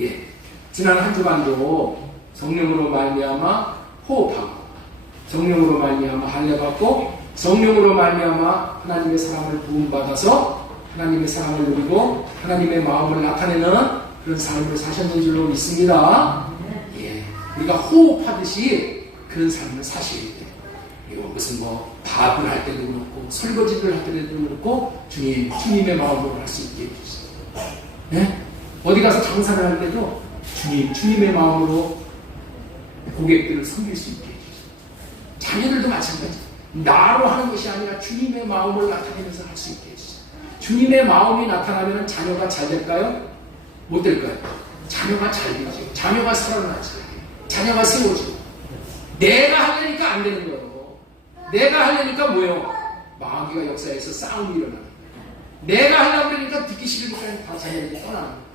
예, 지난 한 주간도 성령으로 말미암아 호흡하고, 성령으로 말미암아 할례받고, 성령으로 말미암아 하나님의 사랑을 부음받아서 하나님의 사랑을 누리고 하나님의 마음을 나타내는 그런 삶을 사셨는 줄로 믿습니다. 예, 우리가 호흡하듯이 그런 삶을 사셔야 돼요. 무슨 밥을 할 때도 그렇고 설거지를 할 때도 그렇고 주님의 마음으로 할 수 있게 해주세요. 네? 어디 가서 장사를 할 때도 주님의 마음으로 고객들을 섬길 수 있게 해주세요. 자녀들도 마찬가지. 나로 하는 것이 아니라 주님의 마음을 나타내면서 할 수 있게 해주세요. 주님의 마음이 나타나면 자녀가 잘 될까요? 못 될까요? 자녀가 잘 되죠. 자녀가 살아나죠. 자녀가 세워지고. 내가 하려니까 안 되는 거예요. 내가 하려니까 뭐예요? 마귀가 역사에서 싸움이 일어나는 거예요. 내가 하려고 그러니까 듣기 싫으니까 다 자녀들이 떠나는 거예요.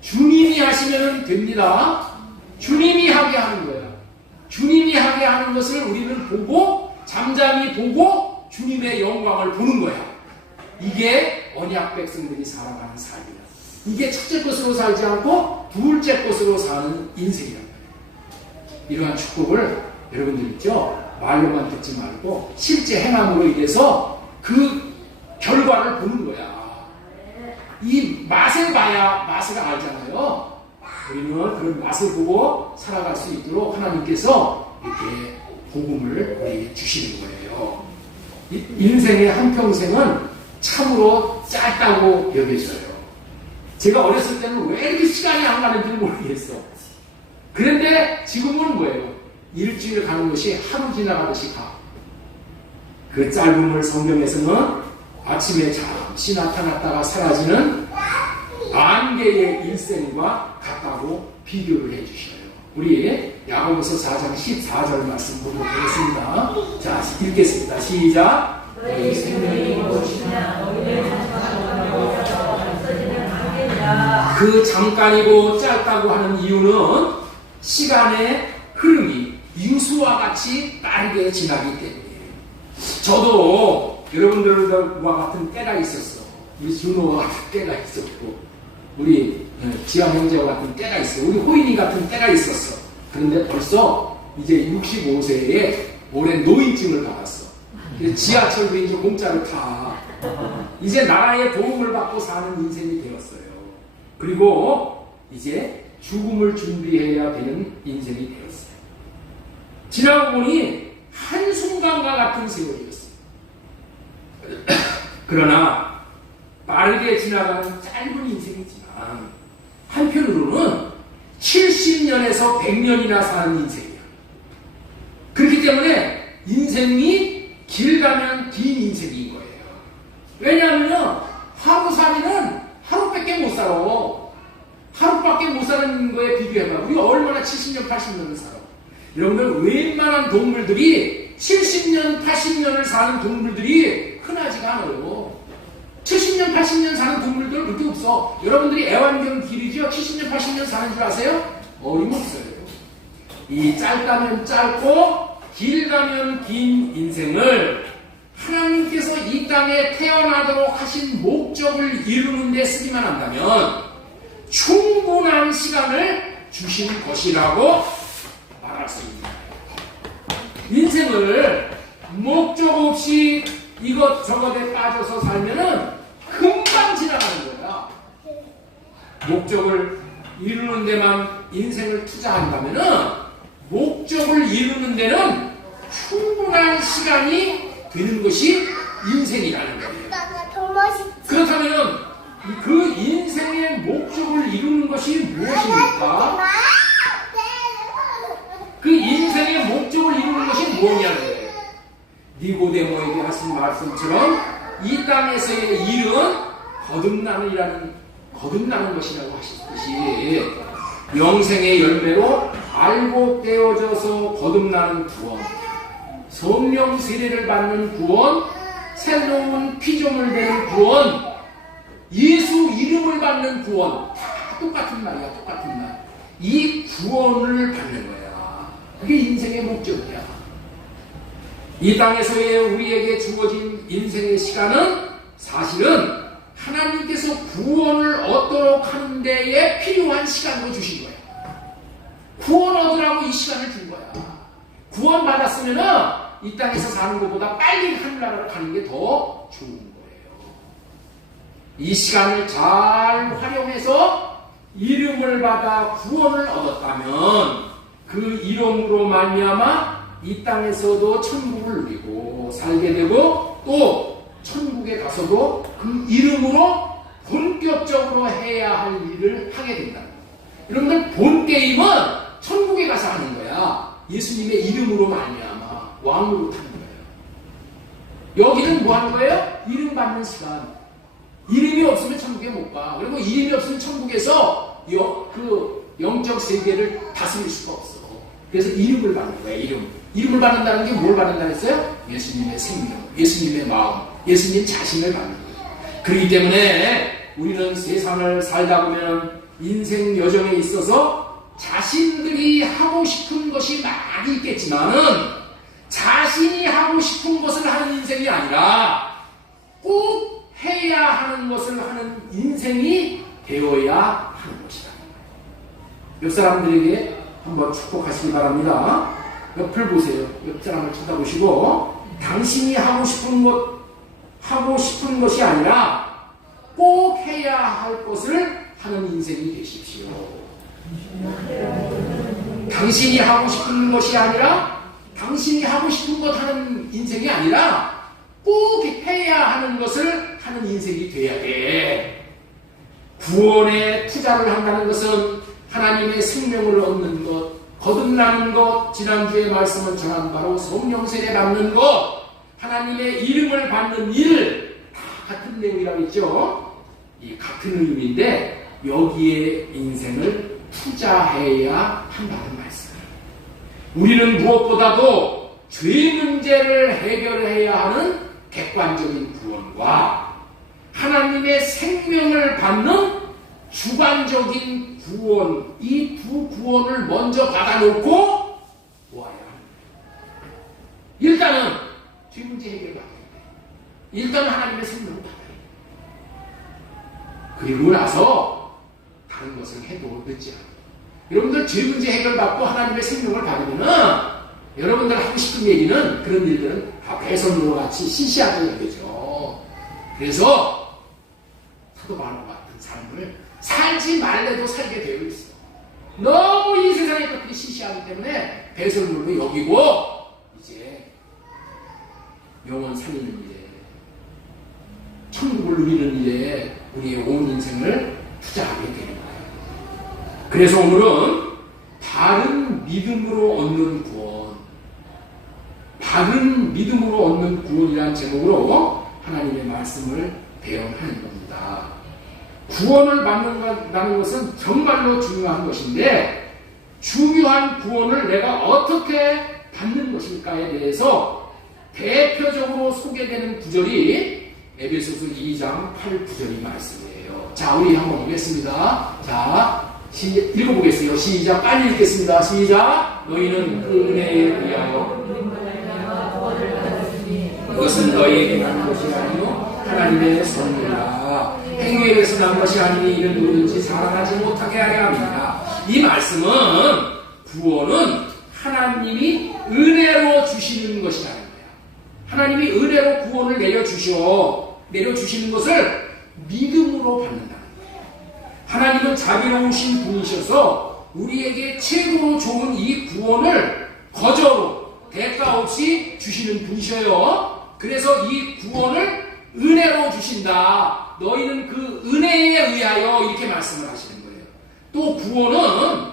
주님이 하시면 됩니다. 주님이 하게 하는 거예요. 주님이 하게 하는 것을 우리는 보고 잠잠히 보고 주님의 영광을 보는 거야. 이게 언약 백성들이 살아가는 삶이야. 이게 첫째 것으로 살지 않고 둘째 것으로 사는 인생이란 말이에요. 이러한 축복을 여러분들 있죠? 말로만 듣지 말고 실제 행함으로 인해서 그 결과를 보는 거야. 이 맛을 봐야 맛을 알잖아요. 우리는 그런 맛을 보고 살아갈 수 있도록 하나님께서 이렇게 복음을 우리에게 주시는 거예요. 인생의 한평생은 참으로 짧다고 여겨져요. 제가 어렸을 때는 왜 이렇게 시간이 안 가는지 모르겠어. 그런데 지금은 뭐예요? 일주일 가는 것이 하루 지나가듯이 가. 그 짧음을 성경에서는 아침에 잠시 나타났다가 사라지는 안개의 일생과 같다고 비교를 해주셔요. 우리 야고보서 4장 14절 말씀 보도록 하겠습니다. 자, 읽겠습니다. 시작. 너희 생명이 무엇이냐? 그 잠깐이고 짧다고 하는 이유는 시간의 흐름이 유수와 같이 빠르게 지나기 때문이에요. 저도 여러분들과 같은 때가 있었어. 우리 준호와 같은 때가 있었고, 우리 지아 형제와 같은 때가 있어. 우리 호인이 같은 때가 있었어. 그런데 벌써 이제 65세에 올해 노인증을 받았어. 지하철도 이제 공짜로 타. 이제 나라의 도움을 받고 사는 인생이 되었어요. 그리고 이제 죽음을 준비해야 되는 인생이 되었어요. 지나고 보니 한순간과 같은 세월이었어요. 그러나 빠르게 지나가는 짧은 인생이지만 한편으로는 70년에서 100년이나 사는 인생이야. 그렇기 때문에 인생이 길 가면 긴 인생인 거예요. 왜냐하면 하루살이는 하루밖에 못 살아. 하루밖에 못 사는 거에 비교해봐. 우리가 얼마나 70년, 80년을 살아. 여러분들, 웬만한 동물들이 70년, 80년을 사는 동물들이 흔하지가 않아요. 70년, 80년 사는 동물들은 그렇게 없어. 여러분들이 애완견 길이죠? 70년, 80년 사는 줄 아세요? 어림없어요. 이 짧다면 짧고 길다면 긴 인생을 하나님께서 이 땅에 태어나도록 하신 목적을 이루는 데 쓰기만 한다면 충분한 시간을 주신 것이라고 말할 수 있습니다. 인생을 목적 없이 이것저것에 빠져서 살면은 금방 지나가는 거야. 목적을 이루는 데만 인생을 투자한다면은 목적을 이루는 데는 충분한 시간이 되는 것이 인생이라는 거예요. 그렇다면 그 인생의 목적을 이루는 것이 무엇입니까? 그 인생의 목적을 이루는 것이 뭐냐는 거예요. 니고데모에게 하신 말씀처럼 이 땅에서의 일은 거듭나는 것이라고 하셨듯이 영생의 열매로 알고 깨어져서 거듭나는 구원, 성령 세례를 받는 구원, 새로운 피조물 되는 구원, 예수 이름을 받는 구원, 다 똑같은 말이야. 똑같은 말. 이 구원을 받는 거야. 그게 인생의 목적이야. 이 땅에서의 우리에게 주어진 인생의 시간은 사실은 하나님께서 구원을 얻도록 하는 데에 필요한 시간으로 주신 거예요. 구원 얻으라고 이 시간을 준 거야. 구원 받았으면은 이 땅에서 사는 것보다 빨리 하늘나라로 가는 게 더 좋은 거예요. 이 시간을 잘 활용해서 이름을 받아 구원을 얻었다면 그 이름으로 말미암아 이 땅에서도 천국을 누리고 살게 되고 또 천국에 가서도 그 이름으로 본격적으로 해야 할 일을 하게 된다는 거예요. 여러분들 본 게임은 천국에 가서 하는 거야. 예수님의 이름으로 말미암아 왕으로 타는 거예요. 여기는 뭐 하는 거예요? 이름 받는 시간. 이름이 없으면 천국에 못 가. 그리고 이름이 없으면 천국에서 그 영적 세계를 다스릴 수가 없어. 그래서 이름을 받는 거야. 이름을 받는다는 게 뭘 받는다 했어요? 예수님의 생명, 예수님의 마음, 예수님 자신을 받는 거예요. 그렇기 때문에 우리는 세상을 살다 보면 인생 여정에 있어서 자신들이 하고 싶은 것이 많이 있겠지만은 자신이 하고 싶은 것을 하는 인생이 아니라 꼭 해야 하는 것을 하는 인생이 되어야 하는 것이다. 옆 사람들에게 한번 축복하시기 바랍니다. 옆을 보세요. 옆 사람을 쳐다보시고 당신이 하고 싶은 것이 아니라 꼭 해야 할 것을 하는 인생이 되십시오. 당신이 하고 싶은 것이 아니라 당신이 하고 싶은 것 하는 인생이 아니라 꼭 해야 하는 것을 하는 인생이 돼야 돼. 구원에 투자를 한다는 것은 하나님의 생명을 얻는 것, 거듭나는 것, 지난주에 말씀을 전한 바로 성령 세례 받는 것, 하나님의 이름을 받는 일, 다 같은 내용이라고 했죠. 이 같은 의미인데 여기에 인생을 투자해야 한다는 말씀. 우리는 무엇보다도 죄 문제를 해결해야 하는 객관적인 구원과 하나님의 생명을 받는 주관적인 구원, 이 두 구원을 먼저 받아놓고 모아야 합니다. 일단은 죄 문제 해결을 받아야 돼. 일단 하나님의 생명을 받아야 돼. 그리고 나서 다른 것을 해도 늦지 않아요. 여러분들 죄 문제 해결 받고 하나님의 생명을 받으면은 여러분들 하고 싶은 얘기는 그런 일들은 다 배선으로 같이 시시하게 여겨져. 그래서 사도 바울 같은 삶을 살지 말래도 살게 되어 있어. 너무 이 세상의 것들이 시시하기 때문에 배설물로 여기고 이제 영원 살리는 일에, 천국을 누리는 일에 우리의 온 인생을 투자하게 되는 거예요. 그래서 오늘은 바른 믿음으로 얻는 구원, 바른 믿음으로 얻는 구원이라는 제목으로 하나님의 말씀을 배워하는 겁니다. 구원을 받는다는 것은 정말로 중요한 것인데 중요한 구원을 내가 어떻게 받는 것일까에 대해서 대표적으로 소개되는 구절이 에베소서 2장 8, 9절이 말씀이에요. 자, 우리 한번 보겠습니다. 자, 읽어보겠어요. 시작. 빨리 읽겠습니다. 시작. 너희는 그 은혜에 의하여 그것은 너희에게 난 것이 아니요 하나님의 선물이라. 행위에 의해서 난 것이 아니니 이는 누구든지 자랑하지 못하게 하려 함이니라. 이 말씀은 구원은 하나님이 은혜로 주시는 것이라는 거야. 하나님이 은혜로 구원을 내려주시는 것을 믿음으로 받는다는 거예요. 하나님은 자비로우신 분이셔서 우리에게 최고로 좋은 이 구원을 거저로 대가 없이 주시는 분이셔요. 그래서 이 구원을 은혜로 주신다. 너희는 그 은혜에 의하여 이렇게 말씀을 하시는 거예요. 또 구원은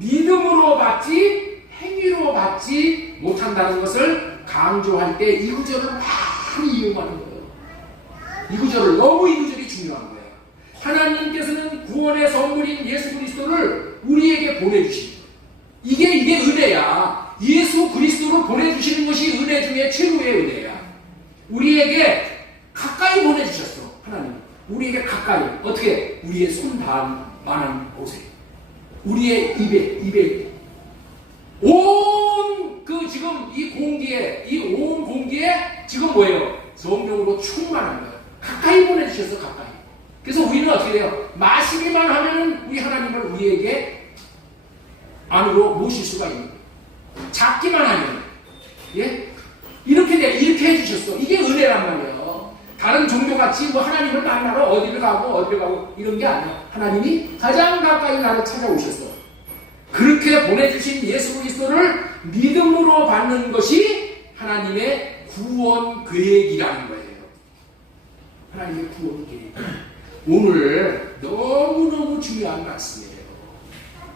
믿음으로 받지 행위로 받지 못한다는 것을 강조할 때 이 구절을 많이 이용하는 거예요. 이 구절을 너무 이 구절이 중요한 거예요. 하나님께서는 구원의 선물인 예수 그리스도를 우리에게 보내주신 거예요. 이게 은혜야. 예수 그리스도를 보내주시는 것이 은혜 중에 최고의 은혜야. 우리에게 가까이 보내주셨어. 하나님 우리에게 가까이. 어떻게? 우리의 손만한 곳에, 우리의 입에 온 지금 이 공기에, 이 온 공기에 지금 뭐예요? 성령으로 충만한 거예요. 가까이 보내주셔서 가까이. 그래서 우리는 어떻게 돼요? 마시기만 하면 우리 하나님을 우리에게 안으로 모실 수가 있는 거예요. 잡기만 하면. 예? 이렇게 해주셨어. 이게 은혜란 말이에요. 다른 종교같이 뭐 하나님을 만나러 어디를 가고 이런 게 아니야. 하나님이 가장 가까이 나를 찾아오셨어. 그렇게 보내주신 예수 그리스도를 믿음으로 받는 것이 하나님의 구원 계획이라는 거예요. 하나님의 구원 계획. 오늘 너무너무 중요한 말씀이에요.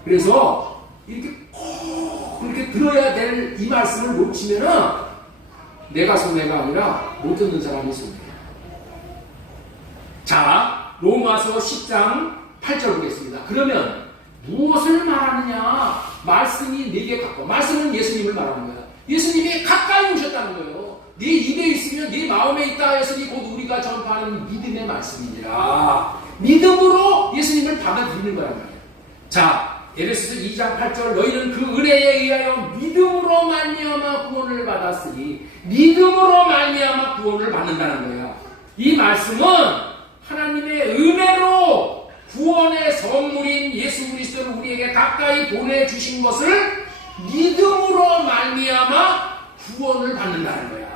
그래서 이렇게 꼭 그렇게 들어야 될 이 말씀을 놓치면은 내가 손해가 아니라 못 듣는 사람이 손해예요. 자, 로마서 10장 8절 보겠습니다. 그러면 무엇을 말하느냐? 말씀이 내게 가까워. 말씀은 예수님을 말하는 거야. 예수님이 가까이 오셨다는 거예요. 네 입에 있으면 네 마음에 있다 했으니 곧 우리가 전파하는 믿음의 말씀이니라. 믿음으로 예수님을 받아들이는 거란 말이에요. 자, 에베소서 2장 8절 너희는 그 은혜에 의하여 믿음으로 말미암아 구원을 받았으니 믿음으로 말미암아 구원을 받는다는 거야. 이 말씀은 하나님의 은혜로 구원의 선물인 예수 그리스도를 우리에게 가까이 보내주신 것을 믿음으로 말미암아 구원을 받는다는 거야.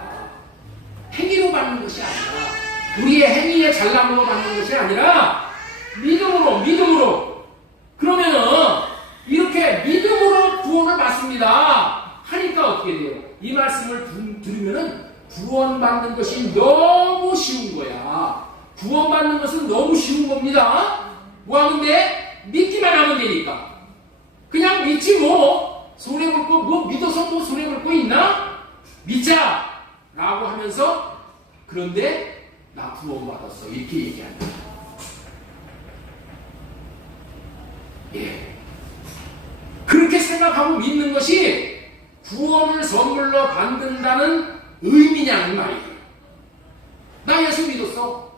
행위로 받는 것이 아니라 우리의 행위의 잘남으로 받는 것이 아니라 믿음으로 그러면은 이렇게 믿음으로 구원을 받습니다 하니까 어떻게 돼요? 이 말씀을 들으면은 구원받는 것이 너무 쉬운 거야. 구원받는 것은 너무 쉬운 겁니다. 뭐 하면 돼? 믿기만 하면 되니까. 그냥 믿지 뭐. 손해 볼 거, 뭐 믿어서 뭐 손해 볼 거 있나? 믿자! 라고 하면서, 그런데 나 구원받았어. 이렇게 얘기한다. 예. 그렇게 생각하고 믿는 것이 구원을 선물로 받는다는 의미냐는 말이에요. 나 예수 믿었어.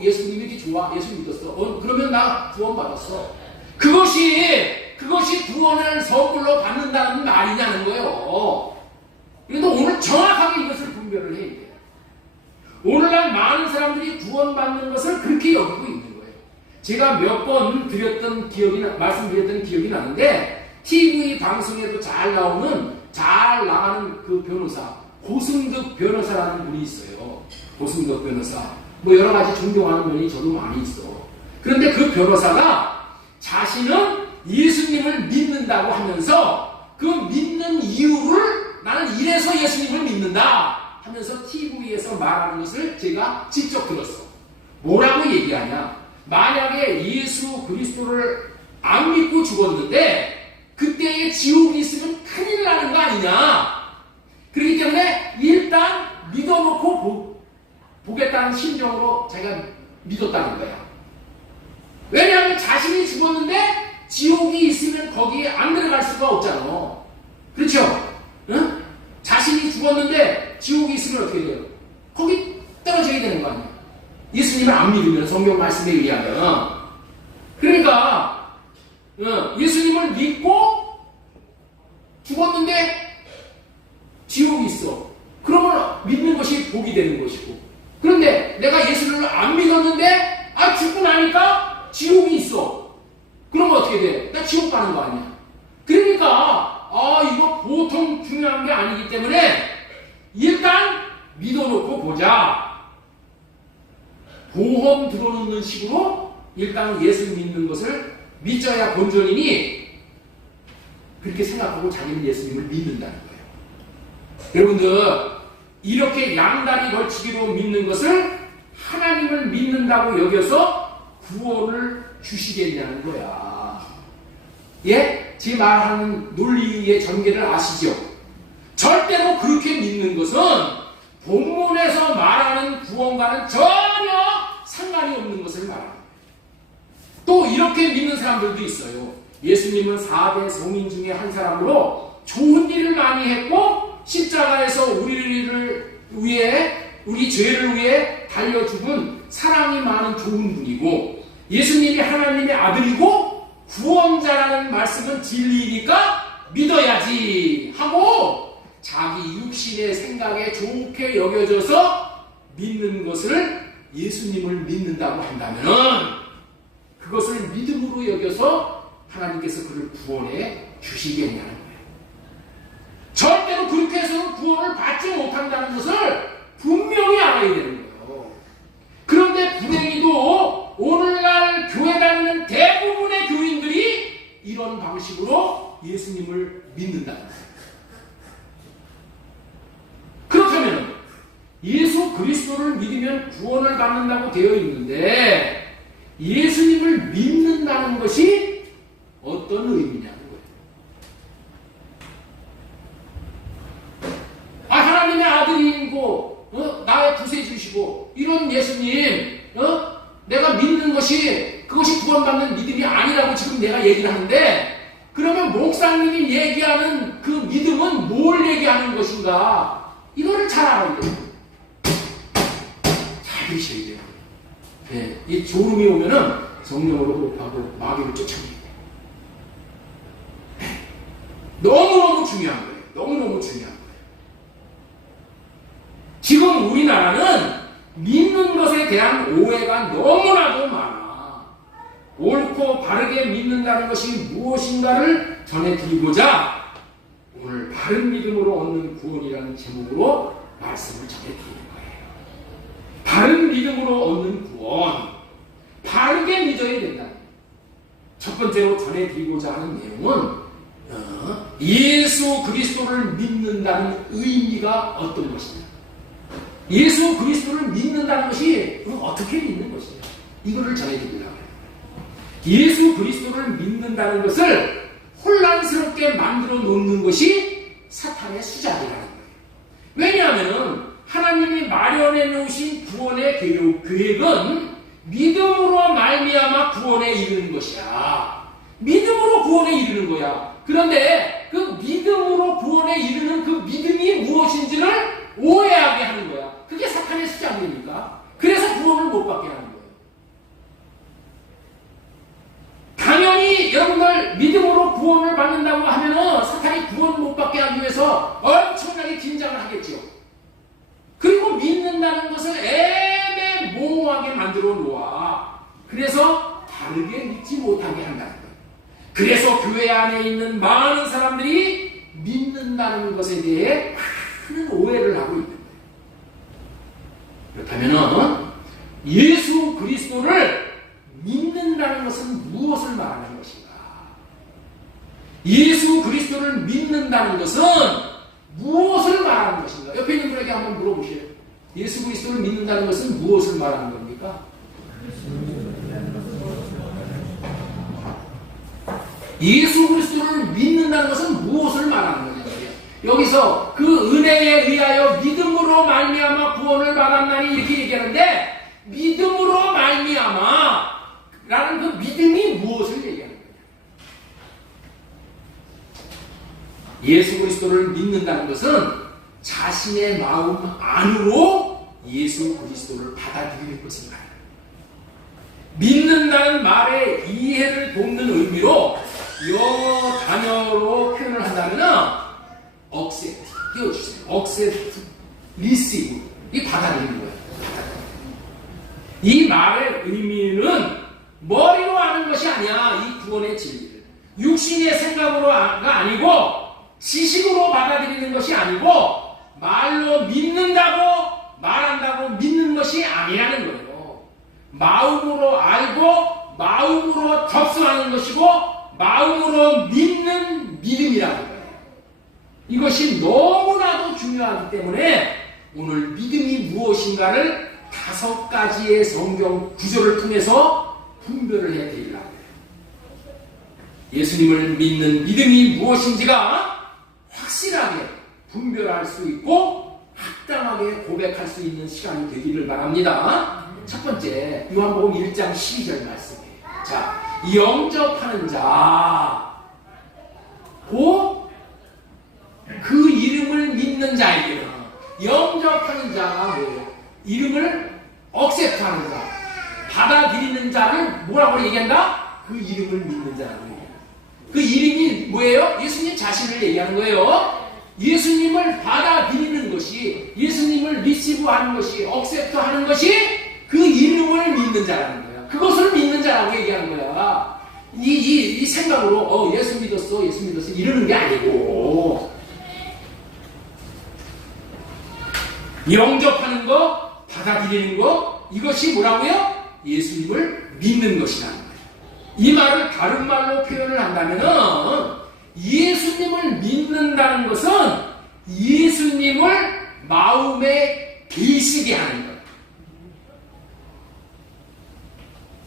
예수님 이렇게 좋아. 예수 믿었어. 그러면 나 구원받았어. 그것이 구원을 선물로 받는다는 말이냐는 거예요. 그래도 오늘 정확하게 이것을 분별을 해야 돼요. 오늘날 많은 사람들이 구원받는 것을 그렇게 여기고 있는 거예요. 제가 몇 번 말씀드렸던 기억이 나는데, TV 방송에도 잘 나가는 그 변호사, 고승득 변호사라는 분이 있어요. 고승득 변호사. 뭐 여러 가지 존경하는 분이 저도 많이 있어. 그런데 그 변호사가 자신은 예수님을 믿는다고 하면서 그 믿는 이유를 나는 이래서 예수님을 믿는다 하면서 TV에서 말하는 것을 제가 직접 들었어. 뭐라고 얘기하냐? 만약에 예수 그리스도를 안 믿고 죽었는데 그때에 지옥이 있으면 큰일 나는 거 아니냐? 그렇기 때문에 일단 믿어놓고 보겠다는 심정으로 제가 믿었다는 거야. 왜냐하면 자신이 죽었는데 지옥이 있으면 거기에 안 들어갈 수가 없잖아. 그렇죠? 응? 자신이 죽었는데 지옥이 있으면 어떻게 돼요? 거기 떨어져야 되는 거 아니야. 예수님을 안 믿으면, 성경 말씀에 의하면. 그러니까 예수님을 믿고 죽었는데 지옥이 있어. 그러면 믿는 것이 복이 되는 것이고, 그런데 내가 예수를 안 믿었는데 죽고 나니까 지옥이 있어. 그러면 어떻게 돼? 나 지옥 가는 거 아니야. 그러니까 이거 보통 중요한 게 아니기 때문에 일단 믿어놓고 보자. 보험 들어놓는 식으로 일단 예수 믿는 것을 믿어야 본전이니 그렇게 생각하고 자기는 예수님을 믿는다는 거예요. 여러분들, 이렇게 양다리 걸치기로 믿는 것을 하나님을 믿는다고 여겨서 구원을 주시겠냐는 거야. 예? 제 말하는 논리의 전개를 아시죠? 절대로 그렇게 믿는 것은 본문에서 말하는 구원과는 전혀 상관이 없는 것을 말합니다. 또 이렇게 믿는 사람들도 있어요. 예수님은 4대 성인 중에 한 사람으로 좋은 일을 많이 했고 십자가에서 우리 죄를 위해 달려 죽은 사랑이 많은 좋은 분이고, 예수님이 하나님의 아들이고 구원자라는 말씀은 진리니까 믿어야지 하고 자기 육신의 생각에 좋게 여겨져서 믿는 것을 예수님을 믿는다고 한다면 그것을 믿음으로 여겨서 하나님께서 그를 구원해 주시겠냐는 거예요. 절대로 그렇게 해서는 구원을 받지 못한다는 것을 분명히 알아야 되는 거예요. 그런데 불행히도 오늘날 교회 다니는 대부분의 교인들이 이런 방식으로 예수님을 믿는다는 거예요. 그렇다면 예수 그리스도를 믿으면 구원을 받는다고 되어 있는데 예수님을 믿는다는 것이 어떤 의미냐는 거예요. 하나님의 아들이고 나의 구세주시고 이런 예수님 내가 믿는 것이 그것이 구원받는 믿음이 아니라고 지금 내가 얘기를 하는데 그러면 목사님이 얘기하는 그 믿음은 뭘 얘기하는 것인가? 이거를 잘 알아야 돼요. 잘 들으셔야 돼요. 네, 이 졸음이 오면은 성령으로 호흡하고 마귀를 쫓아내야 돼요. 네. 너무너무 중요한 거예요. 너무너무 중요한 거예요. 지금 우리나라는 믿는 것에 대한 오해가 너무나도 많아. 옳고 바르게 믿는다는 것이 무엇인가를 전해드리고자 오늘 바른 믿음으로 얻는 구원이라는 제목으로 말씀을 전해드리는 거예요. 바른 믿음으로 얻는 구원, 바르게 믿어야 된다. 첫 번째로 전해드리고자 하는 내용은 예수 그리스도를 믿는다는 의미가 어떤 것이냐. 예수 그리스도를 믿는다는 것이 그럼 어떻게 믿는 것이냐. 이거를 전해드리려고 해요. 예수 그리스도를 믿는다는 것을 혼란스럽게 만들어 놓는 것이 사탄의 수작이라는 거예요. 왜냐하면 하나님이 마련해 놓으신 구원의 계획은 믿음으로 말미암아 구원에 이르는 것이야. 믿음으로 구원에 이르는 거야. 그런데 그 믿음으로 구원에 이르는 그 믿음이 무엇인지를 오해하게 하는 거야. 그게 사탄의 수작이니까. 그래서 구원을 못 받게 하는 거예요. 당연히 여러분들 믿음으로 구원을 받는다고 하면은 사탄이 구원 못 받게 하기 위해서 엄청나게 긴장을 하겠죠. 그리고 믿는다는 것을 애매모호하게 만들어 놓아. 그래서 다르게 믿지 못하게 한다는 거예요. 그래서 교회 안에 있는 많은 사람들이 믿는다는 것에 대해 큰 오해를 하고 있는 거예요. 그렇다면 예수 그리스도를 믿는다는 것은 무엇을 말하는 것인가? 예수 그리스도를 믿는다는 것은 무엇을 말하는 것인가? 옆에 있는 분에게 한번 물어보세요. 예수 그리스도를 믿는다는 것은 무엇을 말하는 겁니까? 예수 그리스도를 믿는다는 것은 무엇을 말하는 거냐? 여기서 그 은혜에 의하여 믿음으로 말미암아 구원을 받았나니 이렇게 얘기하는데 믿음으로 말미암아 라는 그 믿음이 무엇을 얘기하는 거냐? 예수 그리스도를 믿는다는 것은 자신의 마음 안으로 예수 그리스도를 받아들이는 것을 말합니다. 믿는다는 말의 이해를 돕는 의미로 영어 단어로 표현을 한다면 accept, 띄워주세요. accept, receive, 이 받아들이는 거예요. 이 말의 의미는 머리로 아는 것이 아니야. 이 구원의 진리를 육신의 생각으로가 아니고 지식으로 받아들이는 것이 아니고 말로 믿는다고 말한다고 믿는 것이 아니라는 거예요. 마음으로 알고 마음으로 접수하는 것이고 마음으로 믿는 믿음이라는 거예요. 이것이 너무나도 중요하기 때문에 오늘 믿음이 무엇인가를 5가지의 성경 구절을 통해서 분별을 해드리려고 해요. 예수님을 믿는 믿음이 무엇인지가 확실하게 분별할 수 있고 합당하게 고백할 수 있는 시간이 되기를 바랍니다. 첫 번째, 요한복음 1장 12절 말씀이에요. 자, 영접하는 자, 그 이름을 믿는 자에게는 영접하는 자가 뭐예요? 이름을 억셉트하는 자, 받아들이는 자를 뭐라고 얘기한다? 그 이름을 믿는 자라고 얘기해요. 그 이름이 뭐예요? 예수님 자신을 얘기하는 거예요. 예수님을 받아들이는 것이, 예수님을 리시브하는 것이, 억셉트하는 것이 그 자라는 거야. 그것을 믿는 자라고 얘기하는 거야. 이 생각으로 예수 믿었어 이러는 게 아니고, 영접하는 거, 받아들이는 거, 이것이 뭐라고요? 예수님을 믿는 것이라는 거예요. 이 말을 다른 말로 표현을 한다면은, 예수님을 믿는다는 것은 예수님을 마음에 계시게 하는 거예요.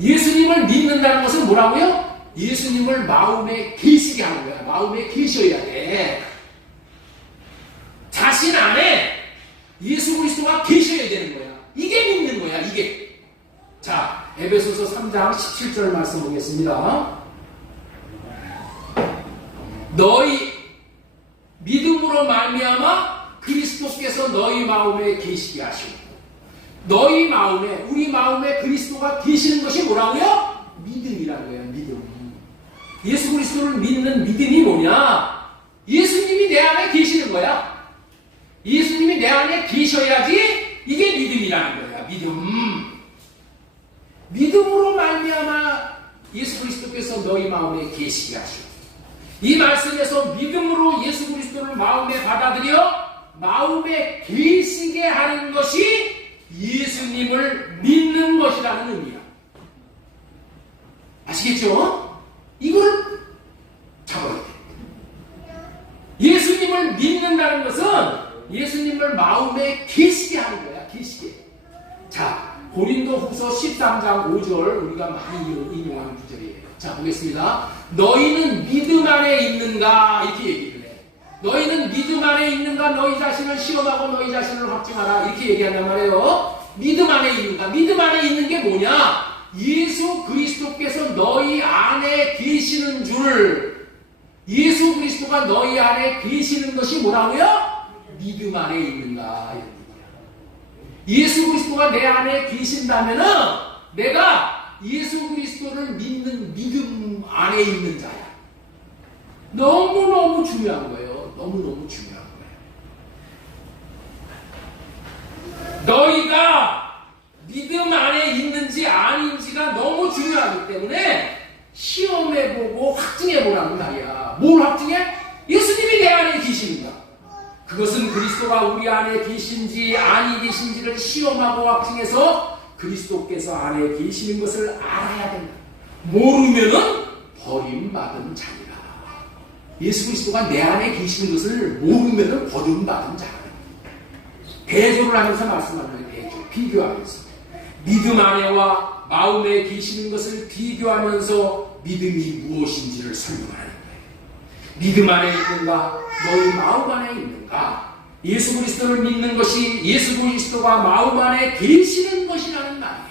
예수님을 믿는다는 것은 뭐라고요? 예수님을 마음에 계시게 하는 거야. 마음에 계셔야 돼. 자신 안에 예수 그리스도가 계셔야 되는 거야. 이게 믿는 거야, 이게. 자, 에베소서 3장 17절 말씀 보겠습니다. 너희 믿음으로 말미암아 그리스도께서 너희 마음에 계시게 하시고, 너희 마음에, 우리 마음에 그리스도가 계시는 것이 뭐라고요? 믿음이라는 거예요. 믿음. 예수 그리스도를 믿는 믿음이 뭐냐? 예수님이 내 안에 계시는 거야. 예수님이 내 안에 계셔야지 이게 믿음이라는 거야. 믿음. 믿음으로 말미암아 예수 그리스도께서 너희 마음에 계시게 하시고, 이 말씀에서 믿음으로 예수 그리스도를 마음에 받아들여 마음에 계시게 하는 것이 예수님을 믿는 것이라는 의미야. 아시겠죠? 이걸 잡아야 돼. 예수님을 믿는다는 것은 예수님을 마음에 계시게 하는 거야. 계시게. 자, 고린도후서 13장 5절 우리가 많이 인용하는 구절이에요. 자, 보겠습니다. 너희는 믿음 안에 있는가? 이렇게 얘기를 해. 너희는 믿음 안에 있는가? 너희 자신을 시험하고 너희 자신을 확증하라. 이렇게 얘기한단 말이에요. 믿음 안에 있는가? 믿음 안에 있는 게 뭐냐? 예수 그리스도께서 너희 안에 계시는 줄, 예수 그리스도가 너희 안에 계시는 것이 뭐라고요? 믿음 안에 있는가? 이런 얘기야. 예수 그리스도가 내 안에 계신다면은 내가 예수 그리스도를 믿는 믿음 안에 있는 자야. 너무너무 중요한 거예요. 너무너무 중요한 거예요. 너희가 믿음 안에 있는지 아닌지가 너무 중요하기 때문에 시험해보고 확증해보라는 말이야. 뭘 확증해? 예수님이 내 안에 계십니다. 그것은 그리스도가 우리 안에 계신지 아니 계신지를 시험하고 확증해서 그리스도께서 안에 계시는 것을 알아야 된다. 모르면은 버림받은 자니라. 예수 그리스도가 내 안에 계시는 것을 모르면은 버림받은 자라. 대조를 하면서 말씀하는 거예요. 대조. 비교하면서. 믿음 안에와 마음에 계시는 것을 비교하면서 믿음이 무엇인지를 설명하는 거예요. 믿음 안에 있는가? 너희 마음 안에 있는가? 예수 그리스도를 믿는 것이 예수 그리스도가 마음 안에 계시는 것이라는 말이에요.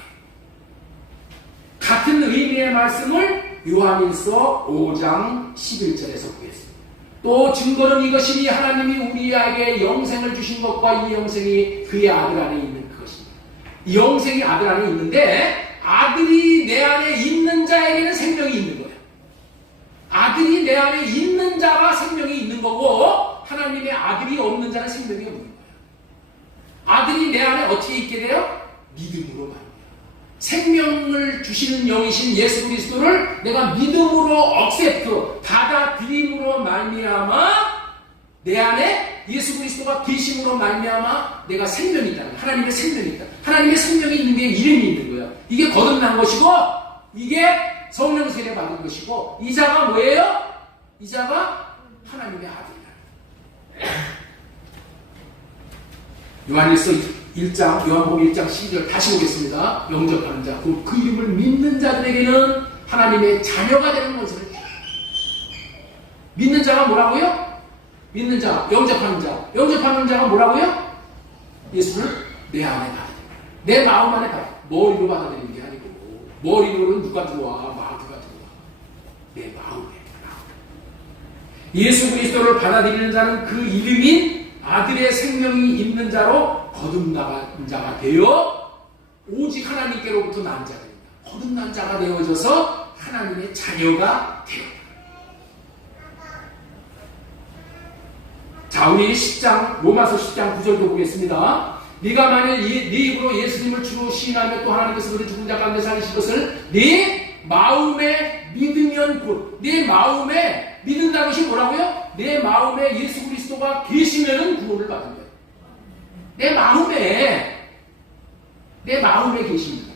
같은 의미의 말씀을 요한일서 5장 11절에서 보겠습니다. 또 증거는 이것이니 하나님이 우리에게 영생을 주신 것과 이 영생이 그의 아들 안에 있는 그것입니다. 이 영생이 아들 안에 있는데 아들이 내 안에 있는 자에게는 생명이 있는 거예요. 아들이 내 안에 있는 자가 생명이 있는 거고 하나님의 아들이 없는 자는 생명이 없는 거예요. 아들이 내 안에 어떻게 있게 돼요? 믿음으로 말이에요. 생명을 주시는 영이신 예수 그리스도를 내가 믿음으로 억셉트 받아들임으로 말미암아 내 안에 예수 그리스도가 계심으로 말미암아 내가 생명이 있다. 하나님의 생명이 있다. 하나님의 생명이 있는 게 이름이 있는 거예요. 이게 거듭난 것이고 이게 성령 세례 받은 것이고 이 자가 뭐예요? 이 자가 하나님의 아들이다. 요한일서 1장, 요한복음 1장 12절 다시 보겠습니다. 영접하는 자, 그 이름을 믿는 자들에게는 하나님의 자녀가 되는 것을 믿는 자가 뭐라고요? 믿는 자, 영접하는 자. 영접하는 자가 뭐라고요? 예수를 내 안에 받아. 내 마음 안에 받아. 머리로 받아들이는 게 아니고 머리로는 누가 들어와? 마귀가 들어와. 내 마음에 받아. 예수 그리스도를 받아들이는 자는 그 이름인 아들의 생명이 있는 자로 거듭난 자가 되어 오직 하나님께로부터 난 자가 됩니다. 거듭난 자가 되어져서 하나님의 자녀가 되어. 자, 우리 10장, 로마서 10장 9절도 보겠습니다. 네가 만일 네 입으로 예수님을 주로 시인하며 또 하나님께서 그를 죽은 자 가운데 살리실 것을 네 마음에 믿으면 곧. 네 마음에 믿는다는 것이 뭐라고요? 내 마음에 예수 그리스도가 계시면은 구원을 받은 거예요. 내 마음에 계십니다.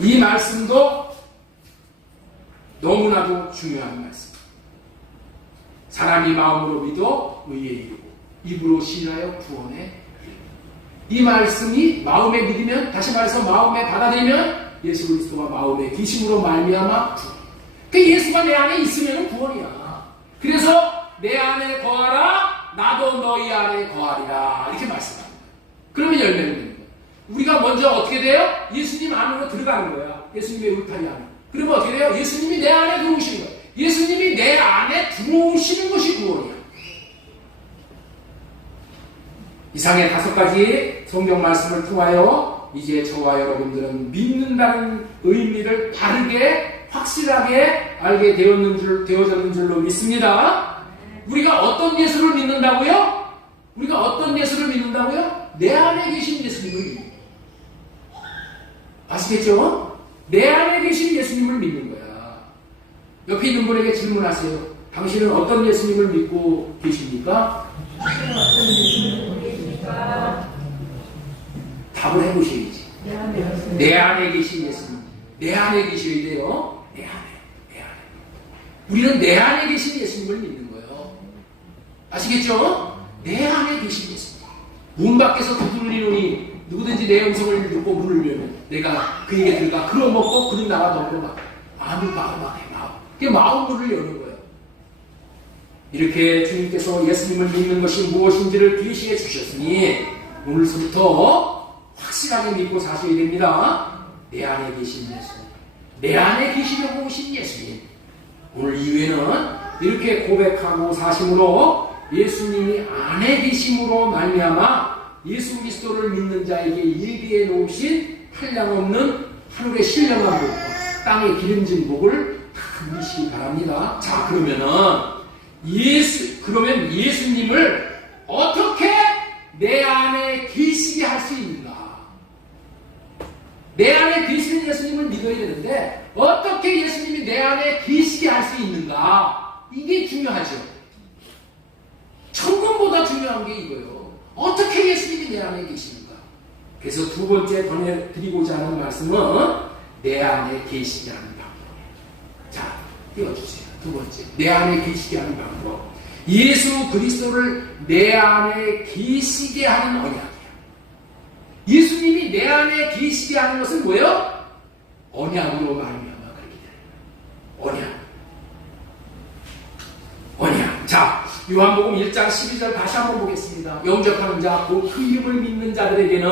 이 말씀도 너무나도 중요한 말씀. 사람이 마음으로 믿어 의에 이르고 입으로 시인하여 구원에 이르고. 이 말씀이 마음에 믿으면, 다시 말해서 마음에 받아들이면 예수 그리스도가 마음에 계심으로 말미암아 구원. 그 예수가 내 안에 있으면 구원이야. 그래서 내 안에 거하라, 나도 너희 안에 거하리라, 이렇게 말씀합니다. 그러면 열매를 맺는 거예요. 우리가 먼저 어떻게 돼요? 예수님 안으로 들어가는 거야. 예수님의 울타리 안에. 그러면 어떻게 돼요? 예수님이 내 안에 들어오시는 거예요. 예수님이 내 안에 들어오시는 것이 구원이야. 이상의 5가지 성경 말씀을 통하여 이제 저와 여러분들은 믿는다는 의미를 바르게 확실하게 알게 되어졌는 줄로 믿습니다. 우리가 어떤 예수를 믿는다고요? 우리가 어떤 예수를 믿는다고요? 내 안에 계신 예수님을 믿는 거예요. 아시겠죠? 내 안에 계신 예수님을 믿는 거야. 옆에 있는 분에게 질문하세요. 당신은 어떤 예수님을 믿고 계십니까? 답을 해보셔야지. 내 안에 계신 예수님. 내 안에 계셔야 돼요. 내 안에. 우리는 내 안에 계신 예수님을 믿는 거예요. 아시겠죠? 내 안에 계신 예수님. 문 밖에서 두드리노니 누구든지 내 음성을 듣고 문을 열면 내가 그에게 들어가 끌어먹고 그는 나가 더불어 막 마음 안에 마음. 그게 마음문을 여는 거예요. 이렇게 주님께서 예수님을 믿는 것이 무엇인지를 계시해 주셨으니 오늘부터 확실하게 믿고 사셔야 됩니다. 내 안에 계신 예수님. 내 안에 계시려고 오신 예수님. 오늘 이후에는 이렇게 고백하고 사심으로 예수님이 안에 계심으로 말미암아 예수 그리스도를 믿는 자에게 예비해 놓으신 한량없는 하늘의 신령한 복, 땅에 기름진 복을 다 누리시기 바랍니다. 자, 그러면 예수님을 어떻게 내 안에 계시게 할 수 있는가? 내 안에 계시는 예수님을 믿어야 되는데 어떻게 예수님이 내 안에 계시게 할 수 있는가? 이게 중요하죠. 천금보다 중요한 게 이거예요. 어떻게 예수님이 내 안에 계십니까? 그래서 2번째 전해드리고자 하는 말씀은 내 안에 계시게 하는 방법이에요. 자, 띄워주세요. 2번째, 내 안에 계시게 하는 방법. 예수 그리스도를 내 안에 계시게 하는 언약이에요. 예수님이 내 안에 계시게 하는 것은 뭐예요? 언약으로 말미암아 그렇게 되는 거예요. 언약. 자, 요한복음 1장 12절 다시 한번 보겠습니다. 영접하는 자, 곧 그 이름을 믿는 자들에게는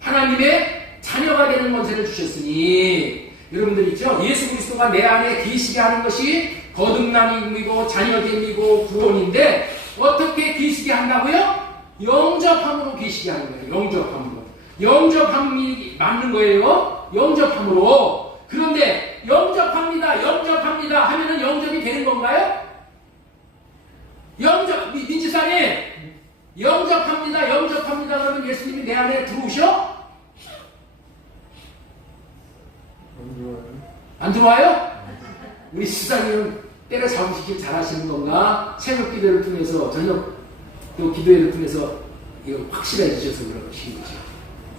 하나님의 자녀가 되는 권세를 주셨으니, 여러분들 있죠? 예수 그리스도가 내 안에 계시게 하는 것이 거듭남이고 자녀됨이고 구원인데 어떻게 계시게 한다고요? 영접함으로 계시게 하는 거예요. 영접함으로. 영접함이 맞는 거예요. 영접함으로. 그런데 영접합니다 하면은 영접이 되는 건가요? 민지사님, 영접합니다 그러면 예수님이 내 안에 들어오셔? 안 들어와요? 우리 시사님은 때려 잡으시길 잘하시는 건가? 새벽 기도를 통해서, 저녁 기도회를 통해서 이거 확실해지셔서 그러신 거죠.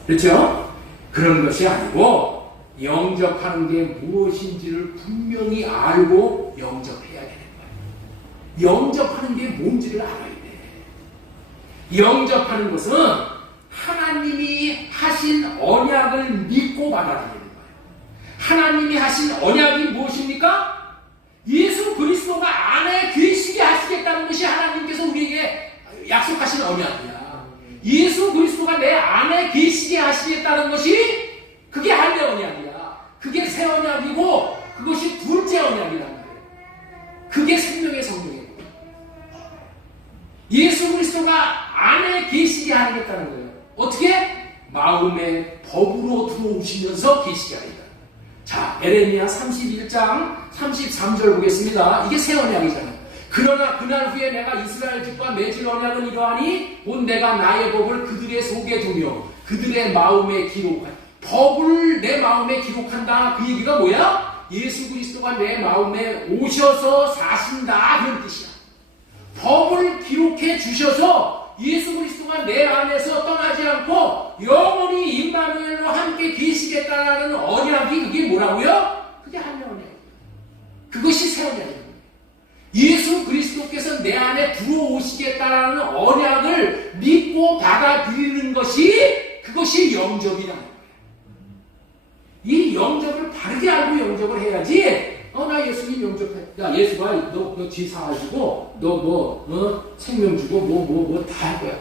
그렇죠? 그런 것이 아니고 영접하는 게 무엇인지를 분명히 알고 영접해야 되는 거예요. 영접하는 게 뭔지를 알아야 돼. 영접하는 것은 하나님이 하신 언약을 믿고 받아들이는 거예요. 하나님이 하신 언약이 무엇입니까? 예수 그리스도가 안에 계시게 하시겠다는 것이 하나님께서 우리에게 약속하신 언약이야. 예수 그리스도가 내 안에 계시게 하시겠다는 것이 그게 할례 언약이야. 그게 새 언약이고 그것이 둘째 언약이란 말이에요. 그게 생명의 성령이고 예수 그리스도가 안에 계시게 하겠다는 거예요. 어떻게? 마음의 법으로 들어오시면서 계시게 하겠다. 자, 에레미야 31장 33절 보겠습니다. 이게 새 언약이잖아요. 그러나 그날 후에 내가 이스라엘 집과 맺을 언약은 이러하니 곧 내가 나의 법을 그들의 속에 두며 그들의 마음에 기록한 법을 내 마음에 기록한다. 그 얘기가 뭐야? 예수 그리스도가 내 마음에 오셔서 사신다 그런 뜻이야. 법을 기록해 주셔서 예수 그리스도가 내 안에서 떠나지 않고 영원히 임마누엘로 함께 계시겠다라는 언약이 그게 뭐라고요? 그게 하나님의 언약이에요. 그것이 새 언약이에요. 예수 그리스도께서 내 안에 들어오시겠다라는 언약을 믿고 받아들이는 것이 그것이 영접이라는 거예요. 이 영접을 바르게 알고 영접을 해야지. 나 예수님 영접해. 야, 예수가 너 쥐 사가지고 너 생명 주고 뭐 다 할 거야.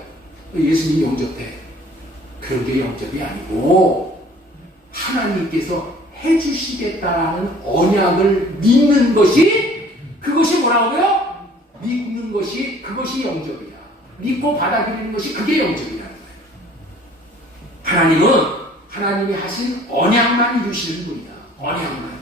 예수님 영접해. 그런 게 영접이 아니고 하나님께서 해주시겠다라는 언약을 믿는 것이 그것이 뭐라고요? 믿는 것이 그것이 영접이야. 믿고 받아들이는 것이 그게 영접이라는 거예요. 하나님이 하신 언약만 이루시는 분이다. 언약만.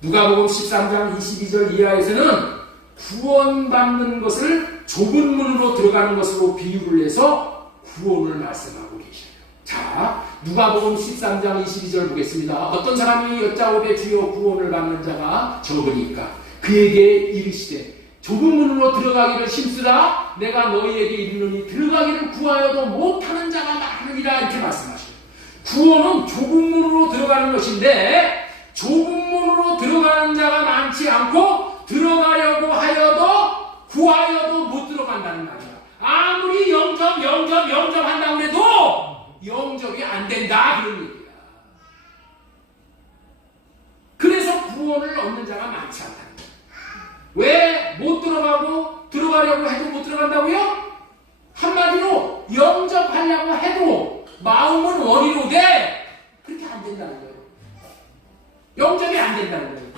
누가복음 13장 22절 이하에서는 구원받는 것을 좁은 문으로 들어가는 것으로 비유를 해서 구원을 말씀하고 계셔요. 자, 누가복음 13장 22절 보겠습니다. 어떤 사람이 여짜오되 주여 구원을 받는 자가 적으니까 그에게 이르시되 좁은 문으로 들어가기를 힘쓰라. 내가 너희에게 이르노니 들어가기를 구하여도 못하는 자가 많으리라. 이렇게 말씀하셔요. 구원은 좁은 문으로 들어가는 것인데 좁은 문으로 들어가는 자가 많지 않고 들어가려고 하여도 구하여도 못 들어간다는 말이야. 아무리 영접한다고 해도 영접이 안 된다 그런 얘기야. 그래서 구원을 얻는 자가 많지 않다. 왜 못 들어가고 들어가려고 해도 못 들어간다고요? 한마디로 영접하려고 해도 마음은 원이로되 그렇게 안 된다는 거예요. 영접이 안 된다는 거예요.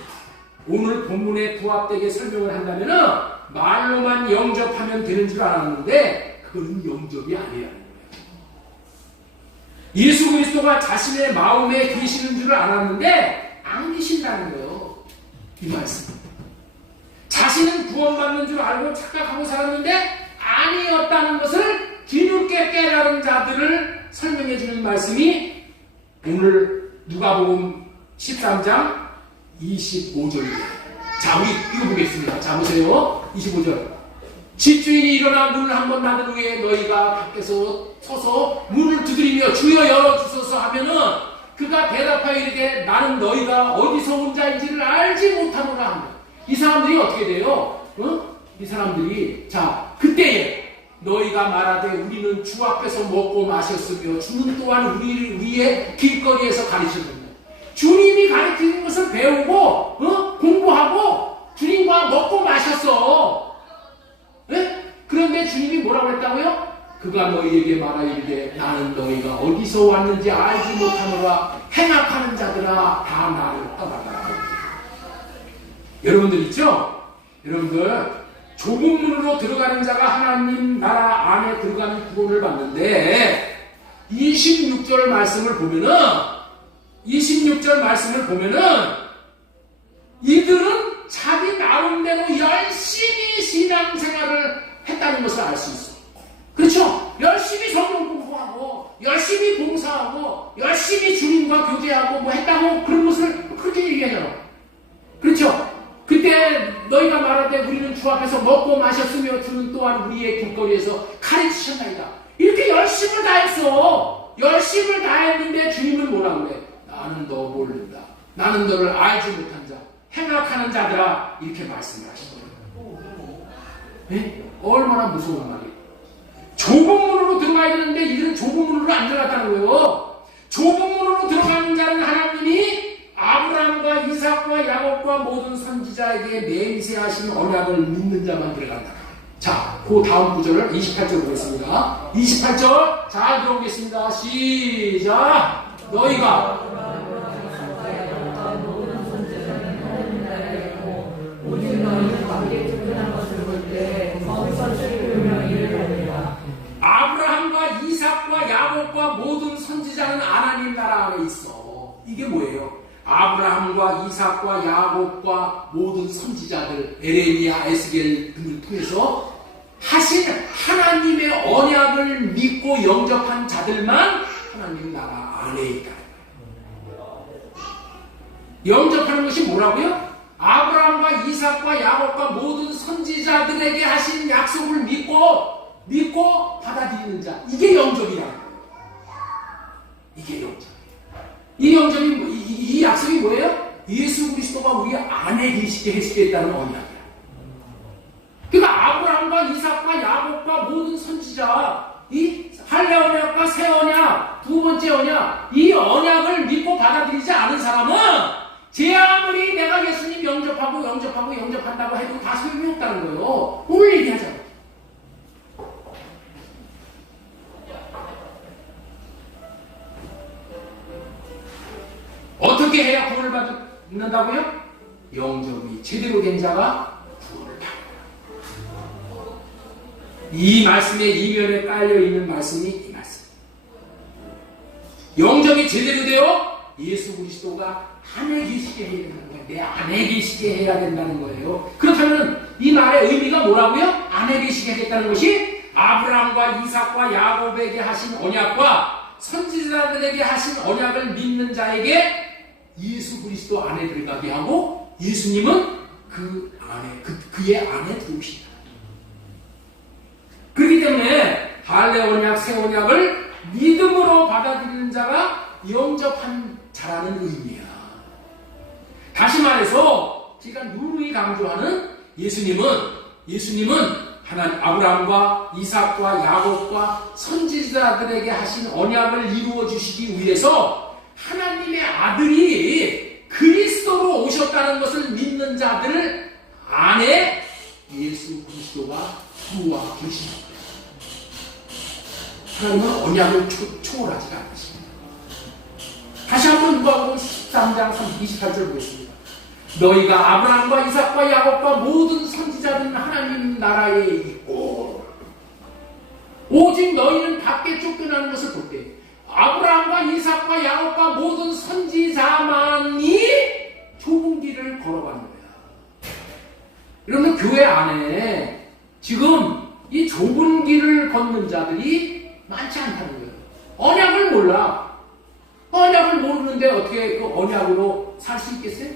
오늘 본문에 부합되게 설명을 한다면 말로만 영접하면 되는 줄 알았는데 그건 영접이 아니라는 거예요. 예수 그리스도가 자신의 마음에 계시는 줄 알았는데 안 계신다는 거예요. 이 말씀. 자신은 구원받는 줄 알고 착각하고 살았는데 아니었다는 것을 뒤늦게 깨달은 자들을 설명해 주는 말씀이 오늘 누가복음 13장 25절입니다. 자, 우리 이거 보겠습니다. 자, 보세요. 25절. 집주인이 일어나 문을 한번 닫은 후에 너희가 밖에서 서서 문을 두드리며 주여 열어주소서 하면은 그가 대답하여 이르되 나는 너희가 어디서 온 자인지를 알지 못하노라 합니다. 이 사람들이 어떻게 돼요? 이 사람들이 자 그때에 너희가 말하되 우리는 주 앞에서 먹고 마셨으며 주는 또한 우리의 길거리에서 가르치셨느냐. 주님이 가르치는 것을 배우고 공부하고 주님과 먹고 마셨어. 네? 그런데 주님이 뭐라고 했다고요? 그가 너희에게 말하이르되 나는 너희가 어디서 왔는지 알지 못하노라. 행악하는 자들아 다 나를 떠나가라. 여러분들 있죠? 여러분들 좁은 문으로 들어가는 자가 하나님 나라 안에 들어가는 구원을 받는데 26절 말씀을 보면은 이들은 자기 나름대로 열심히 신앙생활을 했다는 것을 알 수 있어. 그렇죠? 열심히 성경 공부하고 열심히 봉사하고 열심히 주님과 교제하고 뭐 했다고 그런 것을 그렇게 얘기하잖아. 그렇죠? 그때 너희가 말하되 우리는 주 앞에서 먹고 마셨으며 주는 또한 우리의 길거리에서 가르치셨나이다. 이렇게 열심을 다했어. 열심을 다했는데 주님은 뭐라고 그래? 나는 너 모른다. 나는 너를 알지 못한 자. 행악하는 자들아. 이렇게 말씀을 하시더라고요. 네? 얼마나 무서운 말이에요. 좁은 문으로 들어가야 되는데 이들은 좁은 문으로 안 들어갔다는 거예요. 좁은 문으로 들어가는 자는 하나님이 아브라함과 이삭과 야곱과 모든 선지자에게 맹세하신 언약을 믿는 자만 들어간다. 자, 그 다음 구절을 28절 보겠습니다. 28절 잘 들어보겠습니다. 시작. 너희가 아브라함과 이삭과 야곱과 모든 선지자는 하나님 나라 안에 있어. 이게 뭐예요? 아브라함과 이삭과 야곱과 모든 선지자들 에레미야, 에스겔 등을 통해서 하신 하나님의 언약을 믿고 영접한 자들만 하나님 나라 안에 있다. 영접하는 것이 뭐라고요? 아브라함과 이삭과 야곱과 모든 선지자들에게 하신 약속을 믿고 받아들이는 자. 이게 영접이라는 거예요. 이게 영접. 이 약속이 뭐예요? 예수 그리스도가 우리 안에 계시게 해주겠다는 언약이야. 그러니까 아브라함과 이삭과 야곱과 모든 선지자, 이 할례 언약과 새 언약, 두 번째 언약, 이 언약을 믿고 받아들이지 않은 사람은 제 아무리 내가 예수님 영접한다고 해도 다 소용이 없다는 거예요. 오늘 얘기하잖아요. 어떻게 해야 구원을 받는다고요? 영접이 제대로 된 자가 구원을 받는다. 이 말씀의 이면에 깔려있는 말씀이 이 말씀. 영접이 제대로 되어 예수 그리스도가 안에 계시게 해야 된다는 거예요. 내 안에 계시게 해야 된다는 거예요. 그렇다면 이 말의 의미가 뭐라고요? 안에 계시게 하겠다는 것이 아브라함과 이삭과 야곱에게 하신 언약과 선지자들에게 하신 언약을 믿는 자에게 예수 그리스도 안에 들어가게 하고 예수님은 그의 안에 들어오신다. 그렇기 때문에 할례 언약, 새 언약을 믿음으로 받아들이는 자가 영접한 자라는 의미야. 다시 말해서 제가 누누이 강조하는 예수님은 하나님 아브라함과 이삭과 야곱과 선지자들에게 하신 언약을 이루어 주시기 위해서 하나님의 아들이 그리스도로 오셨다는 것을 믿는 자들 안에 예수 그리스도가 들어와 계시는 거예요. 하나님은 언약을 초월하지 않으십니다. 다시 한번 누가복음 13장 28절 보겠습니다. 너희가 아브라함과 이삭과 야곱과 모든 선지자들은 하나님 나라에 있고 오직 너희는 밖에 쫓겨나는 것을 볼 때 아브라함과 이삭과 야곱과 모든 선지자만이 좁은 길을 걸어가는 거야. 그러면 교회 안에 지금 이 좁은 길을 걷는 자들이 많지 않다는 거예요. 언약을 몰라. 언약을 모르는데 어떻게 그 언약으로 살 수 있겠어요?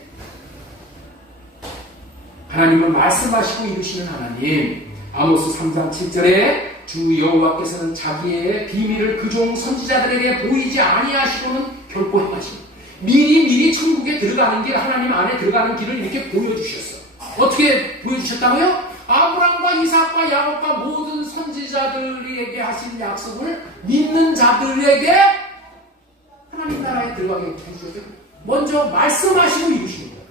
하나님은 말씀하시고 이루시는 하나님. 아모스 3장 7절에 주 여호와께서는 자기의 비밀을 그종 선지자들에게 보이지 아니하시고는 결코 행하시고 미리 천국에 들어가는 길, 하나님 안에 들어가는 길을 이렇게 보여주셨어. 어떻게 보여주셨다고요? 아브라함과 이삭과 야곱과 모든 선지자들에게 하신 약속을 믿는 자들에게 하나님 나라에 들어가게 해주셨어요. 먼저 말씀하시고 이루시는 거예요.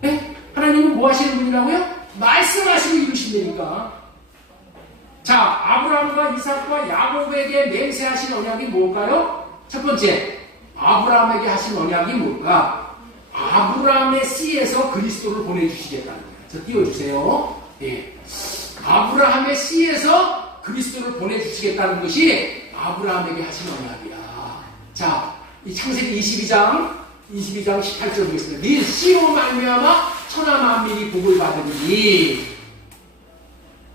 네? 하나님은 뭐 하시는 분이라고요? 말씀하시고 이루신다니까. 자, 아브라함과 이삭과 야곱에게 맹세하신 언약이 뭘까요? 첫 번째, 아브라함에게 하신 언약이 뭘까? 아브라함의 씨에서 그리스도를 보내주시겠다는 거예요. 저 띄워주세요. 예. 아브라함의 씨에서 그리스도를 보내주시겠다는 것이 아브라함에게 하신 언약이야. 자, 이 창세기 22장 18절 보겠습니다. 네 씨로 말미암아 천하 만민이 복을 받으니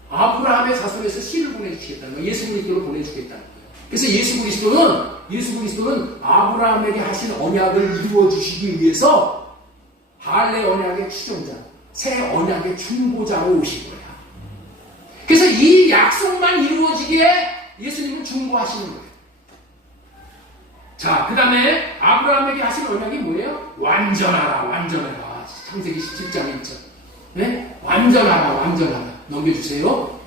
아브라함의 자손에서 씨를 보내주시겠다는 거예요. 예수 그리스도를 보내주겠다는 거예요. 그래서 예수 그리스도는 아브라함에게 하신 언약을 이루어 주시기 위해서 할례 언약의 추종자, 새 언약의 중보자로 오신 거야. 그래서 이 약속만 이루어지기에 예수님은 중보하시는 거예요. 자, 그 다음에 아브라함에게 하신 언약이 뭐예요? 완전하라. 창세기 17장 1절. 네? 완전하라. 넘겨주세요.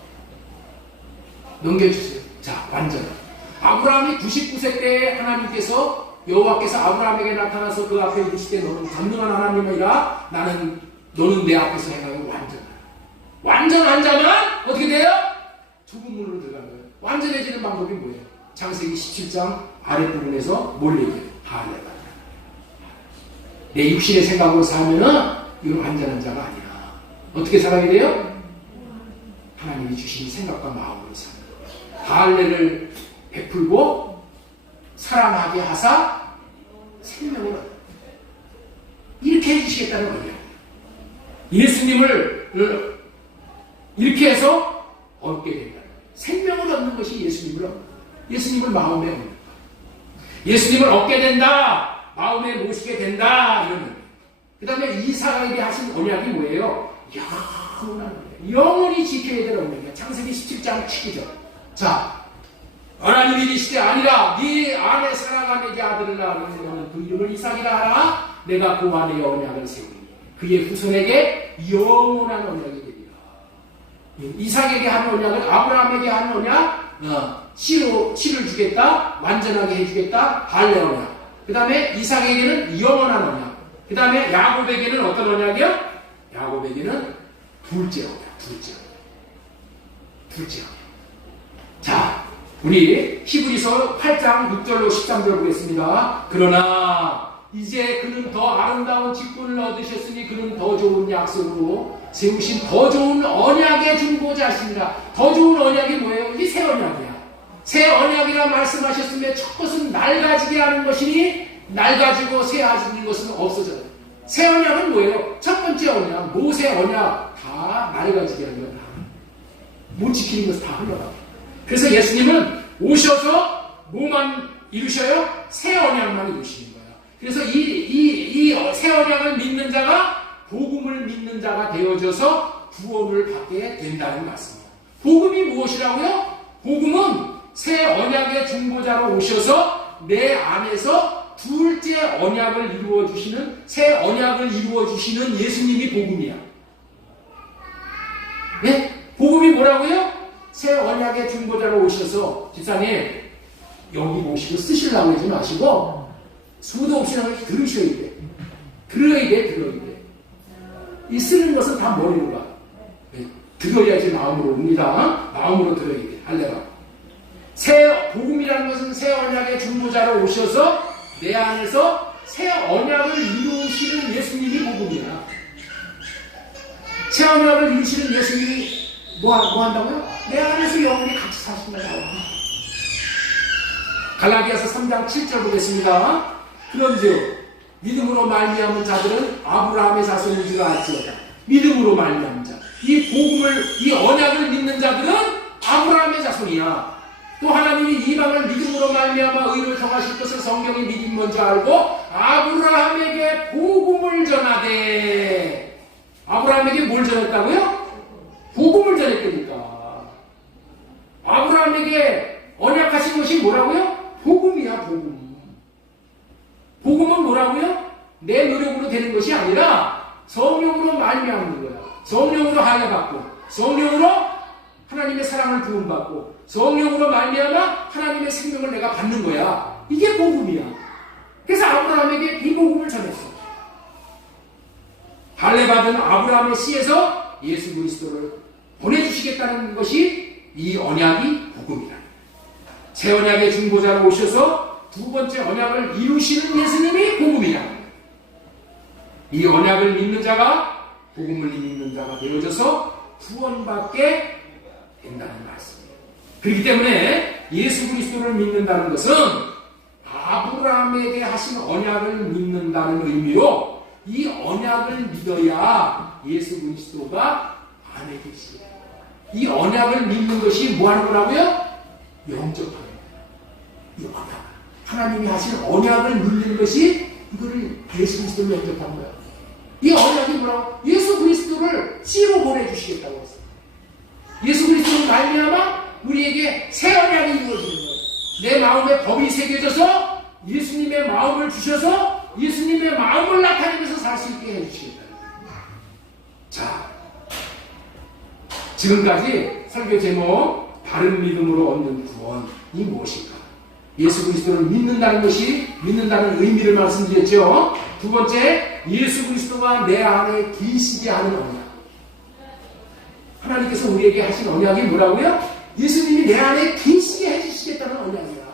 자, 완전하라. 아브라함이 99세 때 하나님께서 여호와께서 아브라함에게 나타나서 그 앞에 이르시되 너는 전능한 하나님이라 너는 내 앞에서 행하여 완전한 자만 어떻게 돼요? 좁은 문으로 들어가는 거예요. 완전해지는 방법이 뭐예요? 창세기 17장 아랫부분에서 뭘 얘기해요? 할례가. 내 육신의 생각으로 살면은 이건 완전한 자가 아니야. 어떻게 살아야 돼요? 하나님이 주신 생각과 마음으로 사는 거예요. 할례를 베풀고 사랑하게 하사 생명을 얻어요. 이렇게 해주시겠다는 거예요. 예수님을 이렇게 해서 얻게 된다. 생명을 얻는 것이 예수님을 얻는 거예요. 예수님을 마음에 얻는 거예요. 예수님을 얻게 된다. 마음에 모시게 된다. 이런 거예요. 그 다음에 이삭에게 하신 언약이 뭐예요? 영원한 언약. 영원히 지켜야 될 언약이야. 창세기 17장 7이죠. 자, 하나님이 이르시되 아니라 네 안에 살아가는 내 아들을 낳으면 그 이름을 이삭이라 하라. 내가 그 안에 언약을 세우니 그의 후손에게 영원한 언약이 되리라. 이삭에게 한 언약을 아브라함에게 한 언약, 씨를 주겠다, 완전하게 해주겠다, 할례 언약. 그 다음에 이삭에게는 영원한 언약. 그 다음에 야곱에게는 어떤 언약이요? 야곱에게는 둘째 언약, 둘째 언약. 자, 우리 히브리서 8장 6절로 13절 보겠습니다. 그러나 이제 그는 더 아름다운 직분을 얻으셨으니 그는 더 좋은 약속으로 세우신 더 좋은 언약의 중보자시니라. 더 좋은 언약이 뭐예요? 이게 새 언약이야. 새 언약이라 말씀하셨으며 첫 것은 낡아지게 하는 것이니 낡아지고 새해지는 것은 없어져요. 새 언약은 뭐예요? 첫 번째 언약, 모세 언약 다 낡아지게 하는 거야. 못 지키는 것은 다 흘러가. 그래서 예수님은 오셔서 뭐만 이루셔요? 새 언약만 이루시는 거예요. 그래서 이 새 언약을 믿는 자가 복음을 믿는 자가 되어져서 구원을 받게 된다는 말씀이에요. 복음이 무엇이라고요? 복음은 새 언약의 중보자로 오셔서 내 안에서 둘째 언약을 이루어주시는, 새 언약을 이루어주시는 예수님이 복음이야. 네? 복음이 뭐라고요? 새 언약의 중보자로 오셔서, 집사님 여기 모시고 쓰시려고 하지 마시고 수도 없이 들으셔야 돼. 들어야 돼. 이 쓰는 것은 다 머리로 가. 네. 들어야지 마음으로 옵니다. 마음으로 들어야 돼. 할례가. 새 복음이라는 것은 새 언약의 중보자로 오셔서 내 안에서 새 언약을 이루시는 예수님이 복음이야. 새 언약을 이루시는 예수님이 뭐 한다고요? 내 안에서 영원히 같이 사신다고. 갈라디아서 3장 7절 보겠습니다. 그런즉 믿음으로 말미암은 자들은 아브라함의 자손인 줄 알지어다. 믿음으로 말미암은 자. 이 복음을, 이 언약을 믿는 자들은 아브라함의 자손이야. 또 하나님이 이방을 믿음으로 말미암아 의를 정하실 것을 성경이 미리 먼저 알고 아브라함에게 복음을 전하되. 아브라함에게 뭘 전했다고요? 복음을 전했다니까. 아브라함에게 언약하신 것이 뭐라고요? 복음이야, 복음. 복음은 뭐라고요? 내 노력으로 되는 것이 아니라 성령으로 말미암는 거야. 성령으로 할례받고, 성령으로 하나님의 사랑을 부음받고, 성령으로 말미암아 하나님의 생명을 내가 받는 거야. 이게 복음이야. 그래서 아브라함에게 이 복음을 전했어. 할례받은 아브라함의 씨에서 예수 그리스도를 보내주시겠다는 것이 이 언약이 복음이라. 새 언약의 중보자로 오셔서 두 번째 언약을 이루시는 예수님이 복음이야. 이 언약을 믿는 자가 복음을 믿는 자가 되어져서 구원받게 된다는 말씀이에요. 그렇기 때문에 예수 그리스도를 믿는다는 것은 아브라함에게 하신 언약을 믿는다는 의미로 이 언약을 믿어야 예수 그리스도가 안에 계시고, 이 언약을 믿는 것이 뭐 하는 거라고요? 영접하는 거예요. 이 언약. 하나님이 하신 언약을 믿는 것이 이거를 예수 그리스도를 영접한 거야. 이 언약이 뭐라고? 예수 그리스도를 씨로 보내주시겠다고 했어요. 예수 그리스도를 말미암아 우리에게 새 언약이 이루어지는 거예요. 내 마음에 법이 새겨져서 예수님의 마음을 주셔서 예수님의 마음을 나타내면서 살 수 있게 해주시겠다. 자, 지금까지 설교 제목 바른 믿음으로 얻는 구원이 무엇일까? 예수 그리스도를 믿는다는 것이, 믿는다는 의미를 말씀드렸죠. 두 번째, 예수 그리스도가 내 안에 계시게 하는 언약. 하나님께서 우리에게 하신 언약이 뭐라고요? 예수님이 내 안에 계시게 해주시겠다는 언약이야.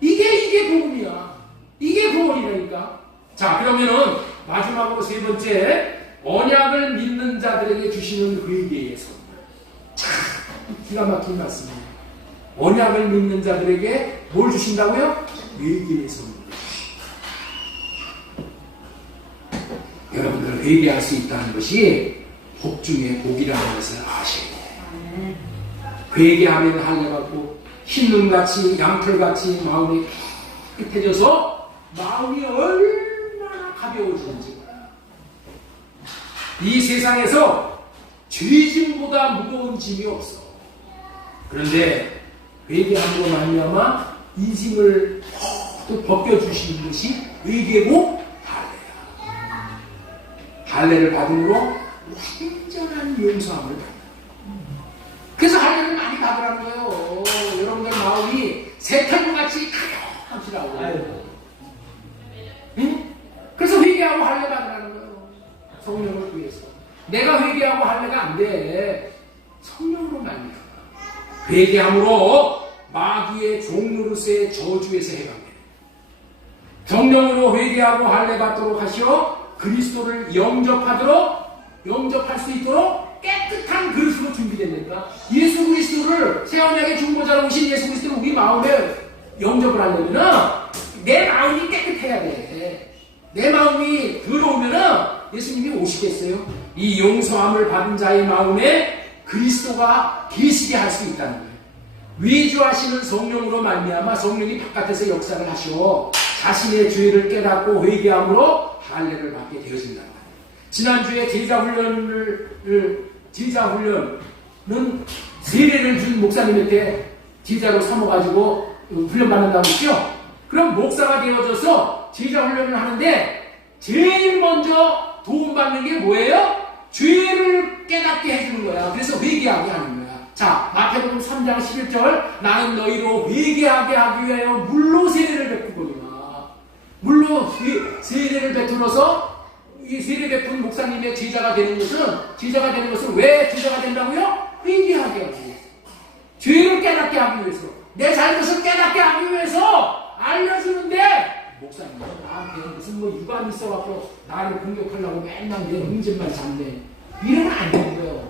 이게 복음이야. 이게 구원이라니까. 자, 그러면은 마지막으로 세 번째, 언약을 믿는 자들에게 주시는 회개의 선물. 참 기가 막힌 말씀입니다. 언약을 믿는 자들에게 뭘 주신다고요? 회개의 선물. 회개할 수 있다는 것이 복 중에 복이라는 것을 아셔야 돼요. 회개하면 할례받고 흰눈같이 양털같이 마음이 깨끗해져서 마음이 얼마나 가벼워지는지. 이 세상에서 죄짐보다 무거운 짐이 없어. 그런데 회개함으로 말미암아 이 짐을 또 벗겨주시는 것이 회개고 할례야. 할례를 받음으로 완전한 용서함을 받는다. 그래서 할례를 많이 받으라는 거예요. 여러분들 마음이 새털같이 가볍시라고. 응? 그래서 회개하고 할례 받으라는 거예요. 성령을 위해서. 내가 회개하고 할례가 안 돼. 성령으로 말미암아. 회개함으로 마귀의 종노릇의 저주에서 해방돼. 성령으로 회개하고 할례 받도록 하시어 그리스도를 영접할 수 있도록 깨끗한 그릇으로 준비됐는가? 예수 그리스도를 새 언약의 중보자로 오신 예수 그리스도를 우리 마음에 영접을 하려면은 내 마음이 깨끗해야 돼. 내 마음이 더러우면은 예수님이 오시겠어요? 이 용서함을 받은 자의 마음에 그리스도가 계시게 할 수 있다는 거예요. 위조하시는 성령으로 말미암아 성령이 바깥에서 역사를 하시어 자신의 죄를 깨닫고 회개함으로 할례를 받게 되어진다는 거예요. 지난주에 제자훈련은 세례를 준 목사님한테 제자로 삼아가지고 훈련받는다고 했죠? 그럼 목사가 되어져서 제자훈련을 하는데 제일 먼저 도움받는 게 뭐예요? 죄를 깨닫게 해주는 거야. 그래서 회개하게 하는 거야. 자, 마태복음 3장 11절 나는 너희로 회개하게 하기 위하여 물로 세례를 베푸거니와. 물로 세례를 베풀어서 이 세례 베푼 목사님의 제자가 되는 것은 왜 제자가 된다고요? 회개하게 하기 위해서. 죄를 깨닫게 하기 위해서. 내 잘못을 깨닫게 하기 위해서 알려주는데 목사님 나한테 무슨 유감이 있어갖고 나를 공격하려고 맨날 내 문제만 잡네. 이러면 안 되는 거예요.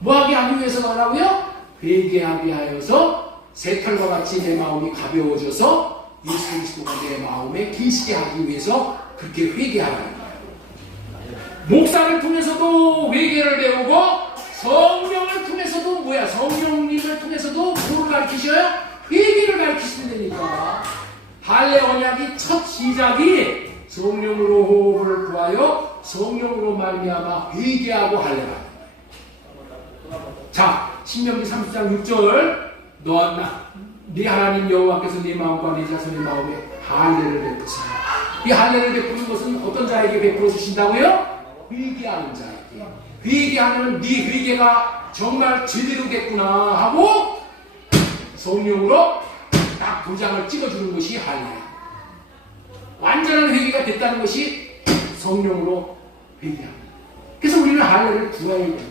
뭐하게 하기 위해서 하라고요? 회개하게 하여서 새털과 같이 내 마음이 가벼워져서 예수 그리스도가 내 마음에 계시게 하기 위해서 그렇게 회개하라는 거예요. 목사를 통해서도 회개를 배우고 성령을 통해서도 뭐야? 성령님을 통해서도 뭐를 가르치셔요? 회개를 가르치시면 되니까. 할례 언약이 첫 시작이 성령으로 호흡을 구하여 성령으로 말미암아 회개하고 할례라. 자, 신명기 30장 6절 네 하나님 여호와께서 네 마음과 네 자손의 마음에 할례를 베푸시라. 이 할례를 베푸는 것은 어떤 자에게 베풀어 주신다고요? 회개하는 자에게. 회개하면 네 회개가 정말 제대로 됐구나 하고 성령으로 딱 도장을 찍어주는 것이 할례. 완전한 회개가 됐다는 것이 성령으로 회개합니다. 그래서 우리는 할례를 구해야 됩니다.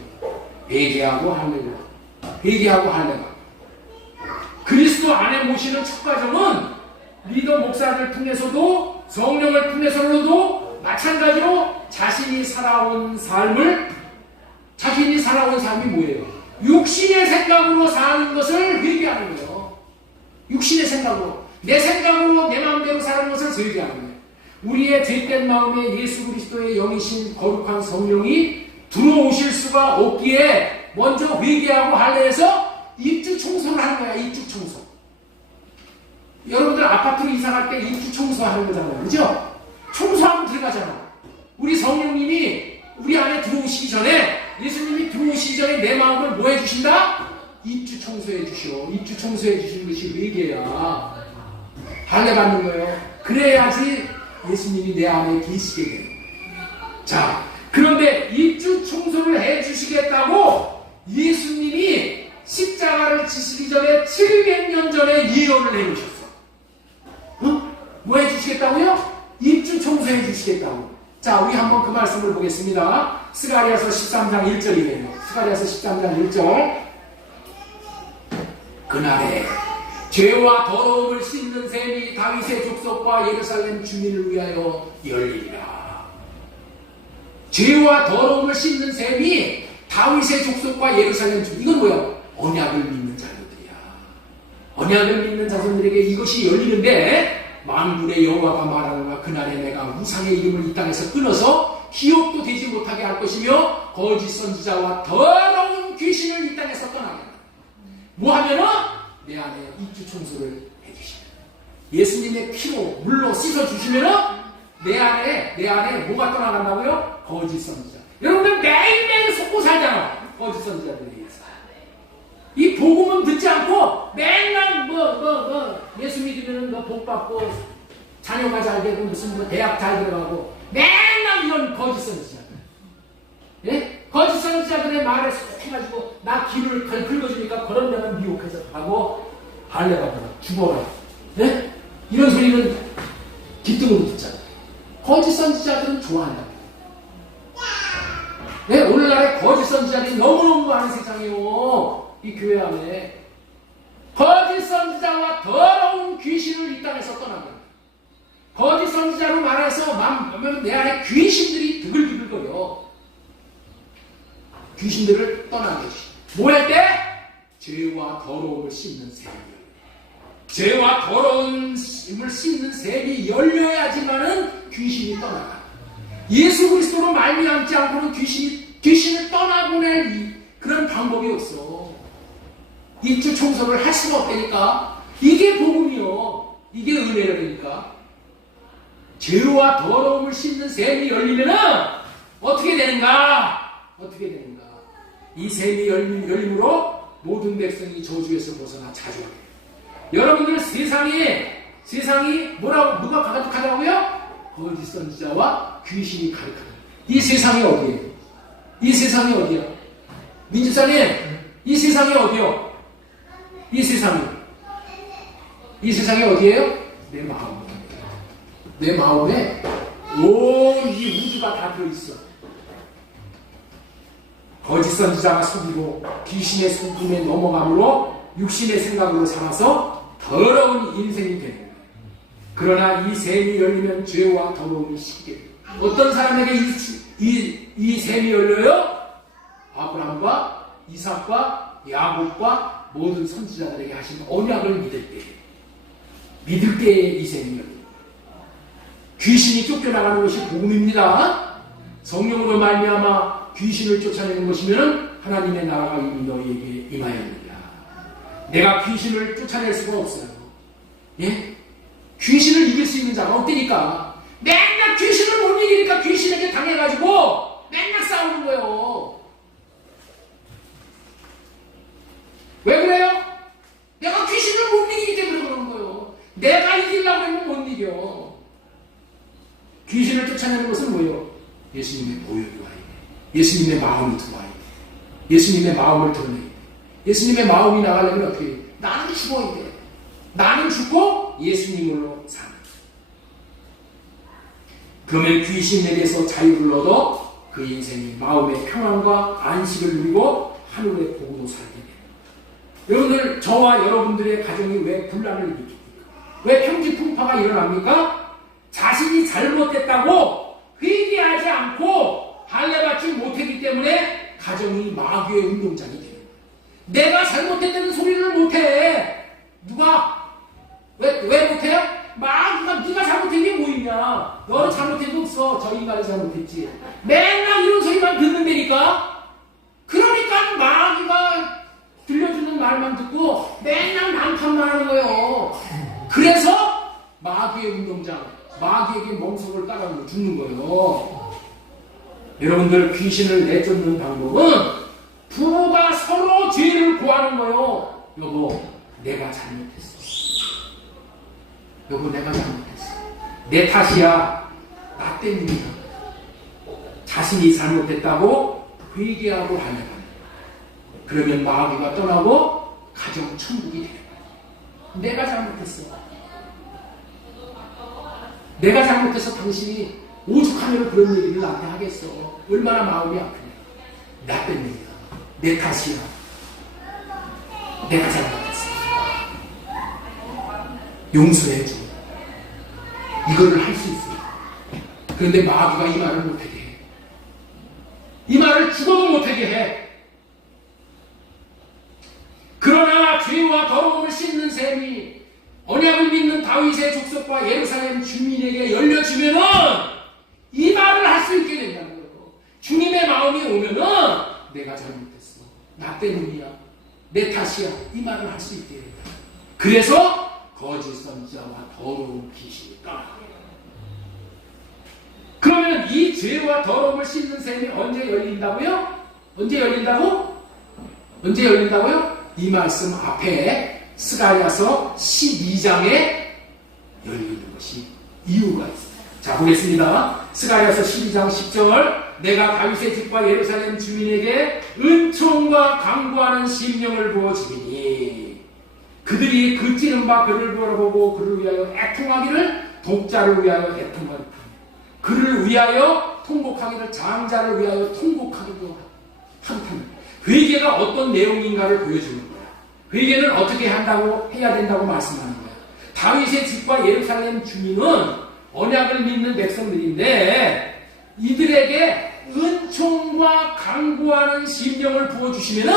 회개하고 할례를. 회개하고 할례가. 그리스도 안에 모시는 첫 과정은 리더 목사를 통해서도 성령을 통해서도 마찬가지로 자신이 살아온 삶이 뭐예요? 육신의 생각으로 사는 것을 회개하는 거예요. 육신의 생각으로. 내 생각으로 내 마음대로 사는 것을 회개하는 거예요. 우리의 죄된 마음에 예수 그리스도의 영이신 거룩한 성령이 들어오실 수가 없기에 먼저 회개하고 할례해서 입주 청소를 하는 거야. 입주 청소. 여러분들 아파트로 이사갈 때 입주 청소하는 거잖아요. 그죠? 청소하면 들어가잖아. 우리 성령님이 우리 안에 들어오시기 전에 예수님이 들어오시기 전에 내 마음을 뭐 해주신다? 입주 청소해 주시오. 입주 청소해 주시는 것이 회개야. 할례 받는 거예요. 그래야지 예수님이 내 안에 계시게 돼요. 자, 그런데 입주 청소를 해 주시겠다고 예수님이 십자가를 지시기 전에 700년 전에 예언을 해 주셨어. 뭐 해 주시겠다고요? 입주 청소해 주시겠다고. 자, 우리 한번 그 말씀을 보겠습니다. 스가랴서 13장 1절이네요. 스가랴서 13장 1절. 그날에 죄와 더러움을 씻는 셈이 다윗의 족속과 예루살렘 주민을 위하여 열리리라. 죄와 더러움을 씻는 셈이 다윗의 족속과 예루살렘 주민. 이건 뭐야? 언약을 믿는 자들이야. 언약을 믿는 자손들에게 이것이 열리는데 만군의 여호와가 말하노라 그날에 내가 우상의 이름을 이 땅에서 끊어서 기억도 되지 못하게 할 것이며 거짓 선지자와 더러운 귀신을 이 땅에서 떠나게 한다. 뭐 하면은 내 안에 입주 청소를 해주시면 예수님의 피로 물로 씻어주시면은 내 안에 뭐가 떠나간다고요? 거짓 선지자. 여러분들 매일매일 속고 살잖아. 거짓 선지자들에 의해서. 이 복음은 듣지 않고 맨날 예수 믿으면 복 받고 자녀가 잘 되고 무슨 대학 잘 들어가고 맨날 이런 거짓 선지자들. 예? 거짓 선지자들의 말에 속해가지고 나 길을 긁어주니까 그런 데는 미혹해서 가고 할례받아라 죽어라. 예? 이런 소리는 귓등으로 듣잖아. 거짓 선지자들은 좋아한다. 네, 오늘날에 거짓 선지자들이 너무너무 많은 세상이요. 이 교회 안에 거짓 선지자와 더러운 귀신을 이 땅에서 떠나게. 거짓 선지자로 말해서 내 안에 귀신들이 드글드글거려. 귀신들을 떠나게 해주시. 뭐 할 때? 죄와 더러움을 씻는 셈이 열려. 죄와 더러움을 씻는 셈이 열려야지만은 귀신이 떠나가. 예수 그리스도로 말미암지 않고는 귀신을 떠나보낼 그런 방법이 없어. 입주 청소를 할 수가 없다니까. 이게 복음이요. 이게 은혜라니까. 죄와 더러움을 씻는 셈이 열리면은 어떻게 되는가? 어떻게 되는가? 이 셈이 열림으로 모든 백성이 저주에서 벗어나 자주하게 돼요. 여러분들 세상이 뭐라고 누가 가득하다고요? 거짓 선지자와 귀신이 가득하다. 이 세상이 어디예요? 이 세상이 어디야? 민주사님, 이 세상이 어디요? 이 세상이 어디예요? 내 마음. 내 마음에 온 이 우주가 다 들어있어. 거짓 선지자가 속이고 귀신의 손품에 넘어감으로 육신의 생각으로 살아서 더러운 인생이 되는 거예요. 그러나 이 셈이 열리면 죄와 더러움이 씻게 돼요. 어떤 사람에게 이 셈이 열려요? 아브라함과 이삭과 야곱과 모든 선지자들에게 하신 언약을 믿을 때에 이 셈이 열려요. 귀신이 쫓겨나가는 것이 복음입니다. 성령으로 말미암아 귀신을 쫓아내는 것이면 하나님의 나라가 이미 너희에게 임하였느니라. 내가 귀신을 쫓아낼 수가 없어요. 예? 귀신을 이길 수 있는 자가 없다니까. 맨날 귀신을 못 이기니까 귀신에게 당해가지고 맨날 싸우는 거예요. 왜 그래요? 내가 귀신을 못 이기기 때문에 그러는 거예요. 내가 이기려고 하면 못 이겨. 귀신을 쫓아내는 것은 뭐예요? 예수님의 보혈이 와야 돼. 예수님의 마음이 들어와야 돼. 예수님의 마음을 드러내야 돼. 예수님의 마음이 나가려면 어떻게 해? 나는 죽어야 돼. 나는 죽고 예수님으로 사는. 그러면 귀신에게서 자유를 얻어 그 인생이 마음의 평안과 안식을 누리고 하늘의 복으로 살게 돼요. 여러분들, 저와 여러분들의 가정이 왜 분란을 일으킵니까? 왜 평지풍파가 일어납니까? 자신이 잘못됐다고 회개하지 않고 할례받지 못했기 때문에 가정이 마귀의 운동장이 돼요. 내가 잘못했다는 소리를 못해. 누가? 왜 못해요? 마귀가 네가 잘못한 게 뭐 있냐? 너는 잘못한 게 없어. 저 인간이 잘못했지. 맨날 이런 소리만 듣는다니까? 그러니까 마귀가 들려주는 말만 듣고 맨날 난판만 하는 거예요. 그래서 마귀의 운동장, 마귀에게 멍석을 따라오고 죽는 거예요. 여러분들, 귀신을 내쫓는 방법은 부부가 서로 죄를 구하는 거예요. 여보, 내가 잘못했어. 여보, 내가 잘못했어. 내 탓이야. 나 때문이야. 자신이 잘못했다고 회개하고 하려고 하는 거예요. 그러면 마귀가 떠나고 가정 천국이 되는 거예요. 내가 잘못했어. 내가 잘못해서 당신이 오죽하면 그런 얘기를 나한테 하겠어. 얼마나 마음이 아프냐. 나 때문이야. 내 탓이야. 내가 잘못했어. 용서해줘. 이거를 할 수 있어요. 그런데 마귀가 이 말을 못하게 해. 이 말을 죽어도 못하게 해. 그러나 죄와 더러움을 씻는 셈이 언약을 믿는 다윗의 족속과 예루살렘 주민에게 열려주면은 이 말을 할 수 있게 된다는 거예요. 주님의 마음이 오면은 내가 잘못했어. 나 때문이야. 내 탓이야. 이 말을 할 수 있게 된다. 그래서 거짓 선지자와 더러운 귀신이 떠나. 그러면 이 죄와 더러움을 씻는 셈이 언제 열린다고요? 언제 열린다고? 언제 열린다고요? 이 말씀 앞에 스가랴서 12장에 열리는 것이 이유가 있습니다. 자, 보겠습니다. 스가랴서 12장 10절 내가 다윗의 집과 예루살렘 주민에게 은총과 강구하는 심령을 부어주리니 그들이 그 찌른 바 그를 바라보고 그를 위하여 애통하기를 독자를 위하여 애통하리라. 그를 위하여 통곡하기를 장자를 위하여 통곡하기도 한탄. 회개가 어떤 내용인가를 보여주는 거야. 회개는 어떻게 한다고 해야 된다고 말씀하는 거야. 다윗의 집과 예루살렘 주민은 언약을 믿는 백성들인데 이들에게 은총과 강구하는 심령을 부어주시면은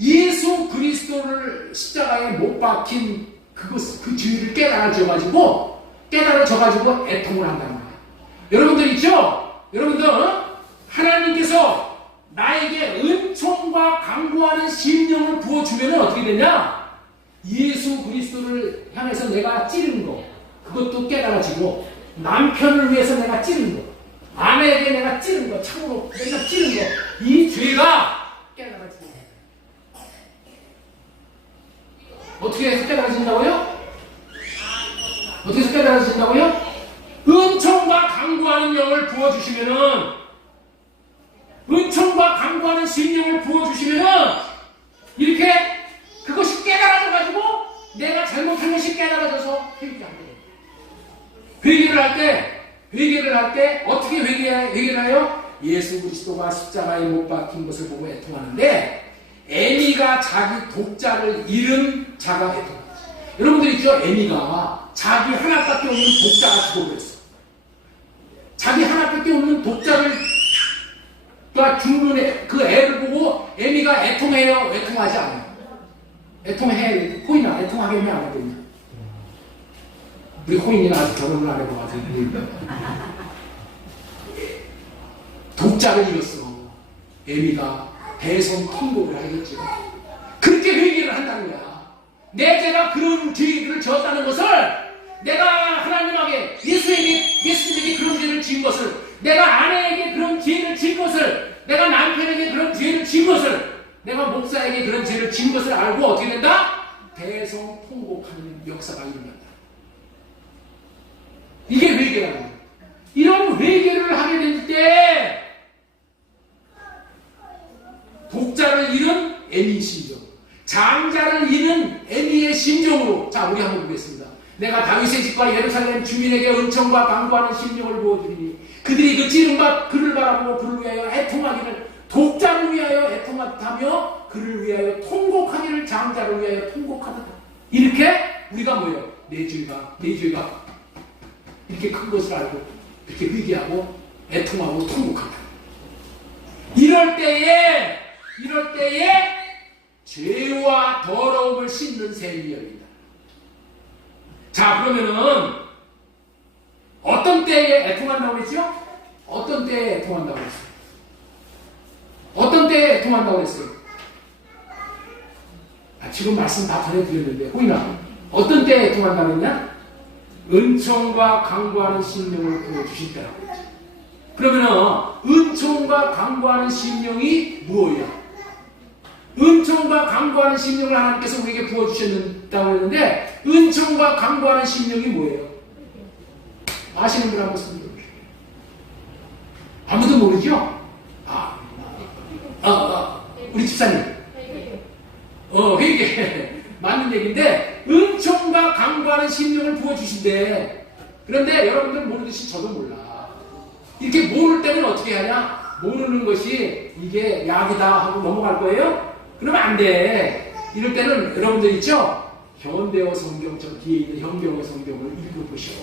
예수 그리스도를 십자가에 못 박힌 그 주의를 깨달아져가지고 애통을 한다는 거야. 여러분들 있죠? 여러분들 하나님께서 나에게 은총과 강구하는 심령을 부어주면 어떻게 되냐? 예수 그리스도를 향해서 내가 찌른 거 그것도 깨달아지고 남편을 위해서 내가 찌른 거 아내에게 내가 찌른 거 참으로 내가 찌른 거 이 죄가 깨달아지고 어떻게 해서 깨달아진다고요? 어떻게 해서 깨달아진다고요? 은총과 강구하는 영을 부어주시면은 은총과 강구하는 심령을 부어주시면은 이렇게 그것이 깨달아져가지고 내가 잘못한 것이 깨달아져서 회개하게 돼요. 회개를 할 때 어떻게 회개를 해요? 예수 그리스도가 십자가에 못 박힌 것을 보고 애통하는데 애미가 자기 독자를 잃은 자가 애통합니다. 여러분들 있죠? 애미가 자기 하나밖에 없는 독자가 죽어버렸어. 자기 하나밖에 없는 독자를 죽는 그 애를 보고 애미가 애통해요? 애통하지 않아요? 애통해. 호인아 애통하게 하면 안 하겠냐? 우리 호인이는 아직 결혼을 안 해봐가지고 독자를 잃었어. 애미가 대성 통곡을 하겠죠. 그렇게 회개를 한다는 거야. 내 죄가 그런 죄를 지었다는 것을 내가 하나님에게 예수님에게 그런 죄를 지은 것을 내가 아내에게 그런 죄를 지은 것을 내가 남편에게 그런 죄를 지은 것을 내가 목사에게 그런 죄를 지은 것을 알고 어떻게 된다? 대성 통곡하는 역사가 일어난다. 이게 회개라는 거야. 이런 회개를 하게 될 때 독자를 잃은 애미의 심정, 장자를 잃은 애미의 심정으로 자 우리 한번 보겠습니다. 내가 다윗의 집과 예루살렘 주민에게 은총과 강구하는 심령을 부어주리니 그들이 그 찌른 바 그를 바라보고 그를 위하여 애통하기를 독자를 위하여 애통하며 그를 위하여 통곡하기를 장자를 위하여 통곡하다. 이렇게 우리가 뭐예요? 내 죄가 이렇게 큰 것을 알고 이렇게 회개하고 애통하고 통곡한다. 이럴 때에 죄와 더러움을 씻는 셈이 열린다. 자, 그러면은 어떤 때에 애통한다고 그랬죠? 어떤 때에 애통한다고 그랬어요? 어떤 때에 애통한다고 그랬어요? 지금 말씀 다 전해드렸는데 호인아 어떤 때에 애통한다고 했냐? 은총과 강구하는 심령을 부어주실 때라고 그랬죠. 그러면은 은총과 강구하는 심령이 무엇이야? 은총과 강구하는 심령을 하나님께서 우리에게 부어주셨다고 했는데 은총과 강구하는 심령이 뭐예요? 아시는 분 한번 손 들어주세요. 아무도 모르죠? 우리 집사님. 회개. 맞는 얘기인데 은총과 강구하는 심령을 부어주신대. 그런데 여러분들 모르듯이 저도 몰라. 이렇게 모를 때는 어떻게 하냐? 모르는 것이 이게 약이다 하고 넘어갈 거예요? 그러면 안 돼. 이럴 때는 여러분들 있죠? 현대어 성경 저 뒤에 있는 현경어 성경을 읽어보시오.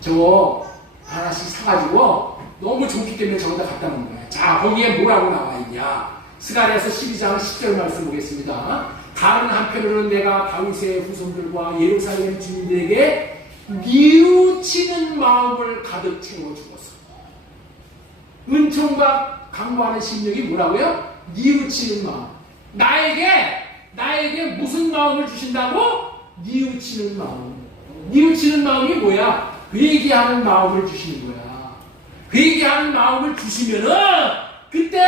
저거 하나씩 사가지고 너무 좋기 때문에 저기다 갖다 놓은 거예요. 자, 거기에 뭐라고 나와 있냐? 스가랴서 12장 10절 말씀 보겠습니다. 다른 한편으로는 내가 다윗의 후손들과 예루살렘 주민들에게 뉘우치는 마음을 가득 채워주었어. 은총과 강구하는 심령이 뭐라고요? 뉘우치는 마음. 나에게 무슨 마음을 주신다고? 뉘우치는 마음. 뉘우치는 마음이 뭐야? 회개하는 마음을 주시는 거야. 회개하는 마음을 주시면은 그때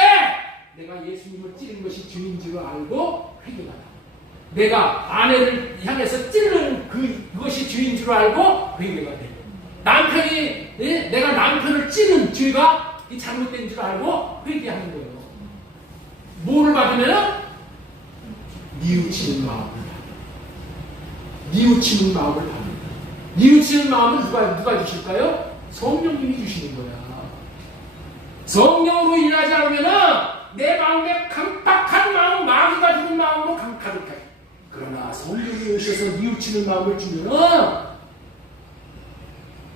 내가 예수님을 찌른 것이 죄인 줄 알고 회개가 나. 내가 아내를 향해서 찌르는 그것이 죄인 줄 알고 회개가 돼. 남편이 내가 남편을 찌른 죄가 잘못된 줄 알고 회개하는 거예요. 뭐를 받으면 뉘우치는 마음을 받아요. 뉘우치는 마음을 받아요. 뉘우치는 마음은 누가 주실까요? 성령님이 주시는 거야. 성령으로 일하지 않으면은 내 마음에 강박한 마음, 마귀가 주는 마음으로 가득해. 그러나 성령이 오셔서 뉘우치는 마음을 주면은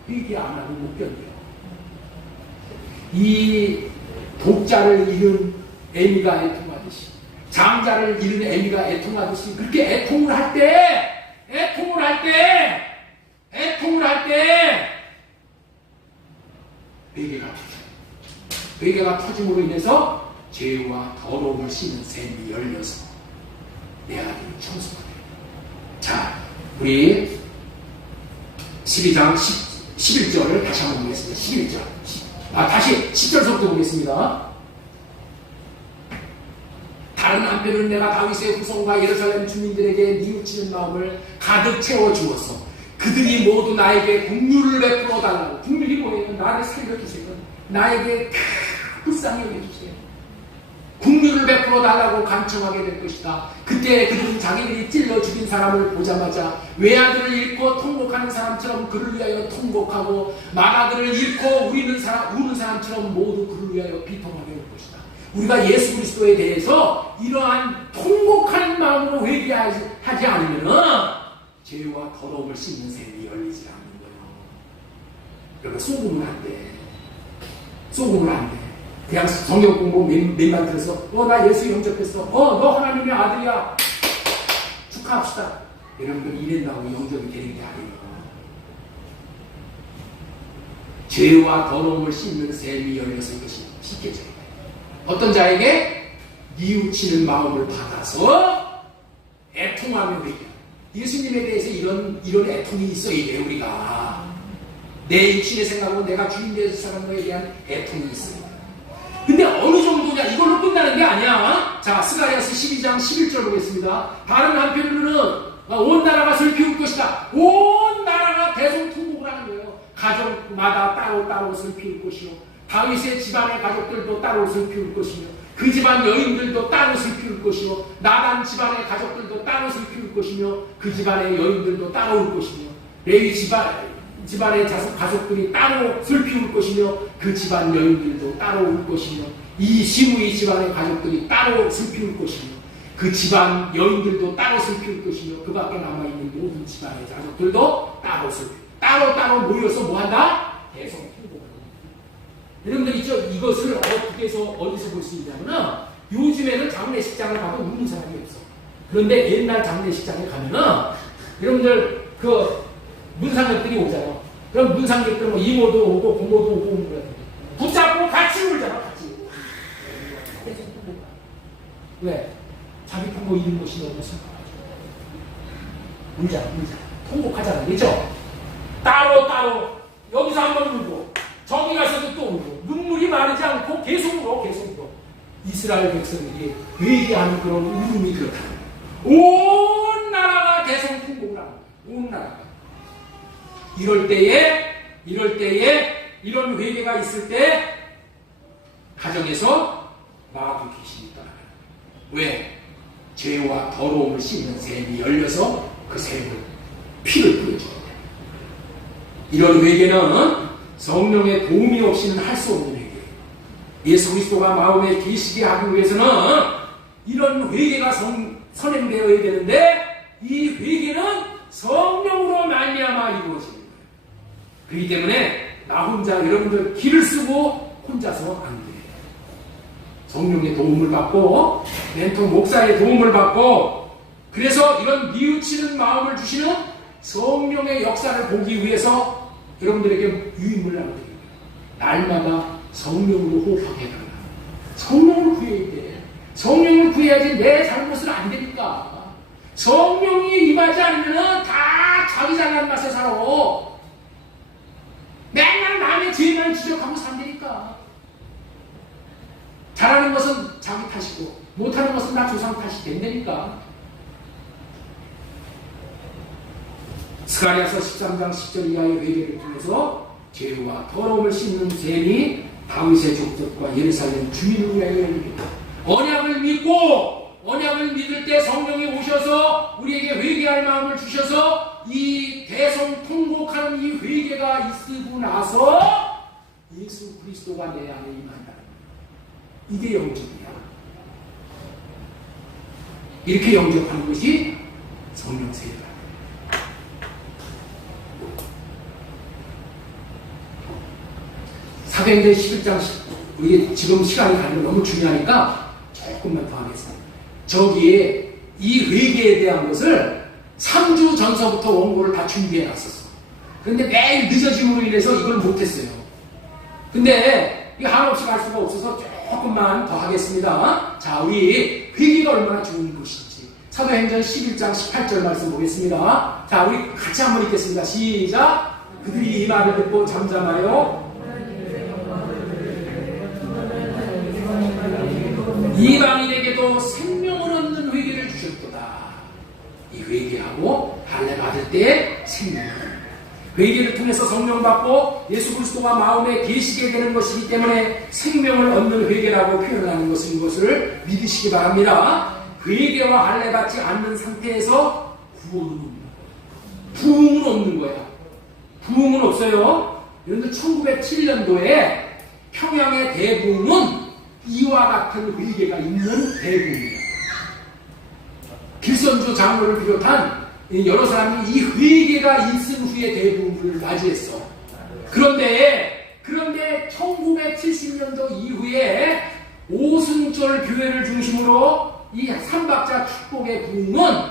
회개 안 하고 못 견뎌요. 이 독자를 잃은 애미가 애통하듯이, 장자를 잃은 애미가 애통하듯이, 그렇게 애통을 할 때 회개가 터짐으로 인해서 죄와 더러움을 씻는 샘이 열려서 내 아들이 청소가 돼요. 자, 우리 12장 11절을 다시 한번 보겠습니다. 11절. 다시 10절부터 보겠습니다. 다른 한편은 내가 다윗의 후손과 예루살렘 주민들에게 뉘우치는 마음을 가득 채워주었어. 그들이 모두 나에게 긍휼을 베풀어 달라고. 긍휼이 뭐예요? 나를 살려주세요. 나에게 불쌍히 여겨주세요. 긍휼을 베풀어 달라고 간청하게 될 것이다. 그때 그들은 자기들이 찔러 죽인 사람을 보자마자 외아들을 잃고 통곡하는 사람처럼 그를 위하여 통곡하고 맏아들을 잃고 우는 사람처럼 모두 그를 위하여 비통하게 될 것이다. 우리가 예수 그리스도에 대해서 이러한 통곡하는 마음으로 회개하지 않으면 죄와 더러움을 씻는 샘이 열리지 않는 거예요. 그러니까 속으면 안 돼. 속으면 안 돼. 그냥 성경 공부 몇만 들어서 나 예수 영접했어. 너 하나님의 아들이야. 축하합시다. 여러분들 이랬다고 영접이 되는 게 아니에요. 죄와 더러움을 씻는 샘이 열려서 이것이 씻겨져요. 어떤 자에게 뉘우치는 마음을 받아서 애통하며 회개. 예수님에 대해서 이런 애통이 있어야 돼요. 우리가 내 육신의 생각으로 내가 주인 되어서 사는 것에 대한 애통이 있어요. 근데 어느 정도냐? 이걸로 끝나는 게 아니야. 자, 스가랴서 12장 11절 보겠습니다. 다른 한편으로는 온 나라가 슬피울 것이다. 온 나라가 대성통곡을 하는 거예요. 가족마다 따로 슬피울 것이요, 다윗의 집안의 가족들도 따로 슬피울 것이며, 그 집안 여인들도 따로 슬피울 것이요, 나단 집안의 가족들도 따로 슬피울 것이며, 그 집안의 여인들도 따로 울 것이며, 레위 집안의 가족들이 따로 슬피울 것이며, 그 집안 여인들도 따로 울 것이며, 이 시므이 집안의 가족들이 따로 슬피울 것이며, 그 집안 여인들도 따로 슬피울 것이며, 그 밖에 남아있는 모든 집안의 가족들도 따로 슬피울. 따로 모여서 뭐한다? 계속 행복을 합니다. 여러분들 있죠? 이것을 어디서 볼 수 있냐면은, 요즘에는 장례식장을 가도 웃는 사람이 없어. 그런데 옛날 장례식장에 가면은 여러분들 문상객들이 오잖아요. 그럼 문상객들 이모도 오고 고모도 오고 붙잡고 같이 울잖아. 같이. 왜? 자기 부모 잃은 것이 너무 슬퍼가지고 울잖아. 통곡하잖아. 그렇죠? 따로 여기서 한번 울고 저기 가서도 또 울고 눈물이 마르지 않고 계속 울어. 이스라엘 백성에게 회개하는 그런 울음이 그렇다는 거예요. 온 나라가 대성통곡을 하는 거예요. 온 나라가. 이럴 때에 이런 회개가 있을 때 가정에서 마귀 귀신이 떠나요. 왜? 죄와 더러움을 씻는 샘이 열려서 그 샘을 피를 뿌려줍니다. 이런 회개는 성령의 도움이 없이는 할 수 없는 회개예요. 예수 그리스도가 마음에 계시게 하기 위해서는 이런 회개가 선행되어야 되는데, 이 회개는 성령으로 말미암아 이루어지는 거예요. 그렇기 때문에 나 혼자, 여러분들 길을 쓰고 혼자서 안 돼요. 성령의 도움을 받고 멘토 목사의 도움을 받고 그래서 이런 뉘우치는 마음을 주시는 성령의 역사를 보기 위해서 여러분들에게 유임을 나눠드립니다. 날마다 성령으로 호흡하게 해달라. 성령을 구해야 돼. 성령을 구해야지 내 잘못은 안 되니까. 성령이 임하지 않으면 다 자기 잘난 맛에 살아. 맨날 남의 죄만 지적하고 산다니까. 잘하는 것은 자기 탓이고 못하는 것은 나 조상 탓이 된다니까. 스가랴서 13장 10절 이하의 회개를 통해서 죄와 더러움을 씻는 셈이 다윗의 족속과 예루살렘 주민을 위하여 열립니다. 언약을 믿을 때 성령이 오셔서 우리에게 회개할 마음을 주셔서 이 대성통곡하는 이 회개가 있으고 나서 예수 그리스도가 내 안에 임한다. 이게 영접이야. 이렇게 영접하는 것이 성령 세례다. 사도행전 11장 우리 지금 시간이 가면 너무 중요하니까 조금만 더 하겠습니다. 저기에 이 회개에 대한 것을 3주 전서부터 원고를 다 준비해 놨었어. 그런데 매일 늦어짐으로 인해서 이걸 못했어요. 근데 이거 한없이 갈 수가 없어서 조금만 더 하겠습니다. 자, 우리 회개가 얼마나 좋은 것인지 사도행전 11장 18절 말씀 보겠습니다. 자, 우리 같이 한번 읽겠습니다. 시작. 그들이 이 말을 듣고 잠잠하여 이방인에게도 생명을 얻는 회개를 주셨도다. 이 회개하고 할례 받을 때 생명을, 회개를 통해서 성령 받고 예수 그리스도가 마음에 계시게 되는 것이기 때문에 생명을 얻는 회개라고 표현하는 것인 것을 믿으시기 바랍니다. 회개와 할례 받지 않는 상태에서 구원은 없는 거야. 부흥은 없는 거야. 부흥은 없어요. 여러분들 1907년도에 평양의 대부흥은 이와 같은 회개가 있는 대부흥이에요. 길선주 장로를 비롯한 여러 사람이 이 회개가 있은 후에 대부흥을 맞이했어. 그런데 1970년도 이후에 오순절 교회를 중심으로 이 삼박자 축복의 부흥은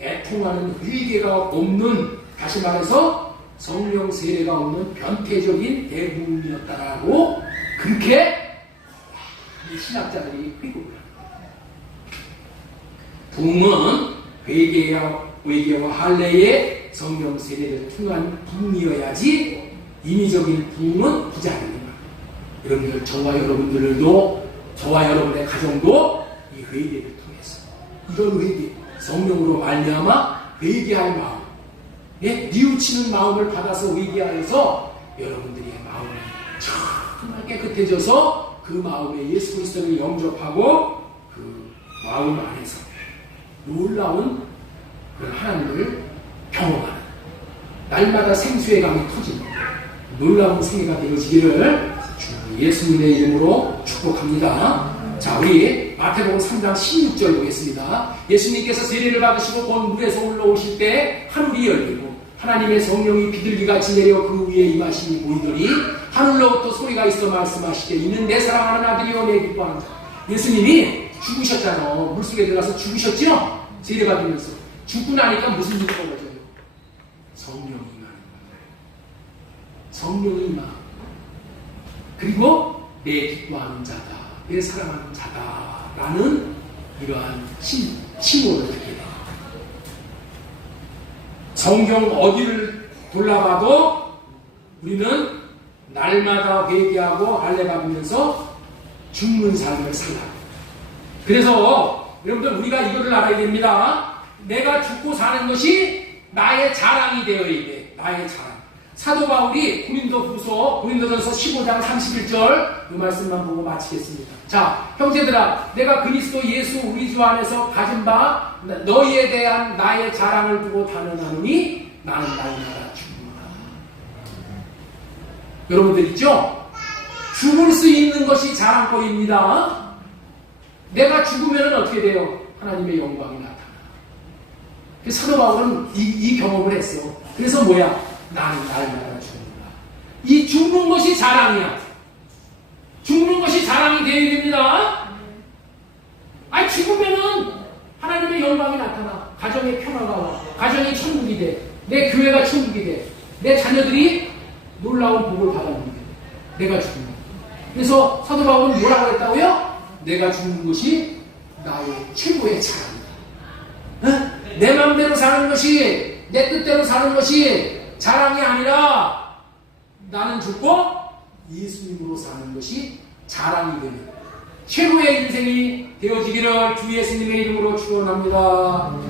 애통하는 회개가 없는, 다시 말해서 성령 세례가 없는 변태적인 대부흥이었다라고 그렇게 신학자들이 회고를 합니다. 부흥은 회개와 할례의 성령 세례를 통한 부흥이어야지 인위적인 부흥은 부자입니다. 여러분들, 저와 여러분의 가정도 이 회개를 통해서 이런 회개, 성령으로 말미암아 회개할 마음, 뉘우치는 마음을 받아서 회개하여서 여러분들의 마음이 정말 깨끗해져서 그 마음에 예수 그리스도를 영접하고 그 마음 안에서 놀라운 그런 하나님을 경험하는, 날마다 생수의 강이 터지는 놀라운 생애가 되어지기를 주 예수님의 이름으로 축복합니다. 자, 우리 마태복음 3장 16절 보겠습니다. 예수님께서 세례를 받으시고 곧 물에서 올라오실 때 하늘이 열리고 하나님의 성령이 비둘기같이 내려 그 위에 임하시니 보이더니 하늘로부터 소리가 있어 말씀하시되 이는 내 사랑하는 아들이요 내 기뻐하는 자. 예수님이 죽으셨잖아. 물속에 들어가서 죽으셨죠? 세례 받으면서 죽고 나니까 무슨 일이 벌어져요? 성령이 임하는 거예요. 성령이 임하. 그리고 내 기뻐하는 자다, 내 사랑하는 자다라는 이러한 칭호를 듣게 돼요. 성경 어디를 돌아봐도 우리는 날마다 회개하고 할례 받으면서 죽는 삶을 살아요. 그래서 여러분들, 우리가 이거를 알아야 됩니다. 내가 죽고 사는 것이 나의 자랑이 되어야 돼. 나의 자랑. 사도 바울이 고린도전서 15장 31절 이 말씀만 보고 마치겠습니다. 자, 형제들아, 내가 그리스도 예수 우리 주 안에서 가진 바 너희에 대한 나의 자랑을 두고 단언하노니 나는 날마다 죽는다. 여러분들 있죠? 죽을 수 있는 것이 자랑거리입니다. 내가 죽으면 어떻게 돼요? 하나님의 영광이 나타나. 사도 바울은 이 경험을 했어. 그래서 뭐야? 나는 날마다 죽는다. 이 죽는 것이 자랑이야. 죽는 것이 자랑이 되어야 됩니다. 아니, 죽으면은 하나님 하나님의 영광이 나타나. 가정의 평화가 와. 가정이 천국이 돼. 내 교회가 천국이 돼. 내 자녀들이 놀라운 복을 받아보게 돼. 내가 죽는 것. 그래서 사도 바울은 뭐라고 했다고요? 내가 죽는 것이 나의 최고의 자랑이다. 어? 내 마음대로 사는 것이, 내 뜻대로 사는 것이 자랑이 아니라 나는 죽고 예수님으로 사는 것이 자랑이 되는 최고의 인생이 되어지기를 주 예수님의 이름으로 축원합니다.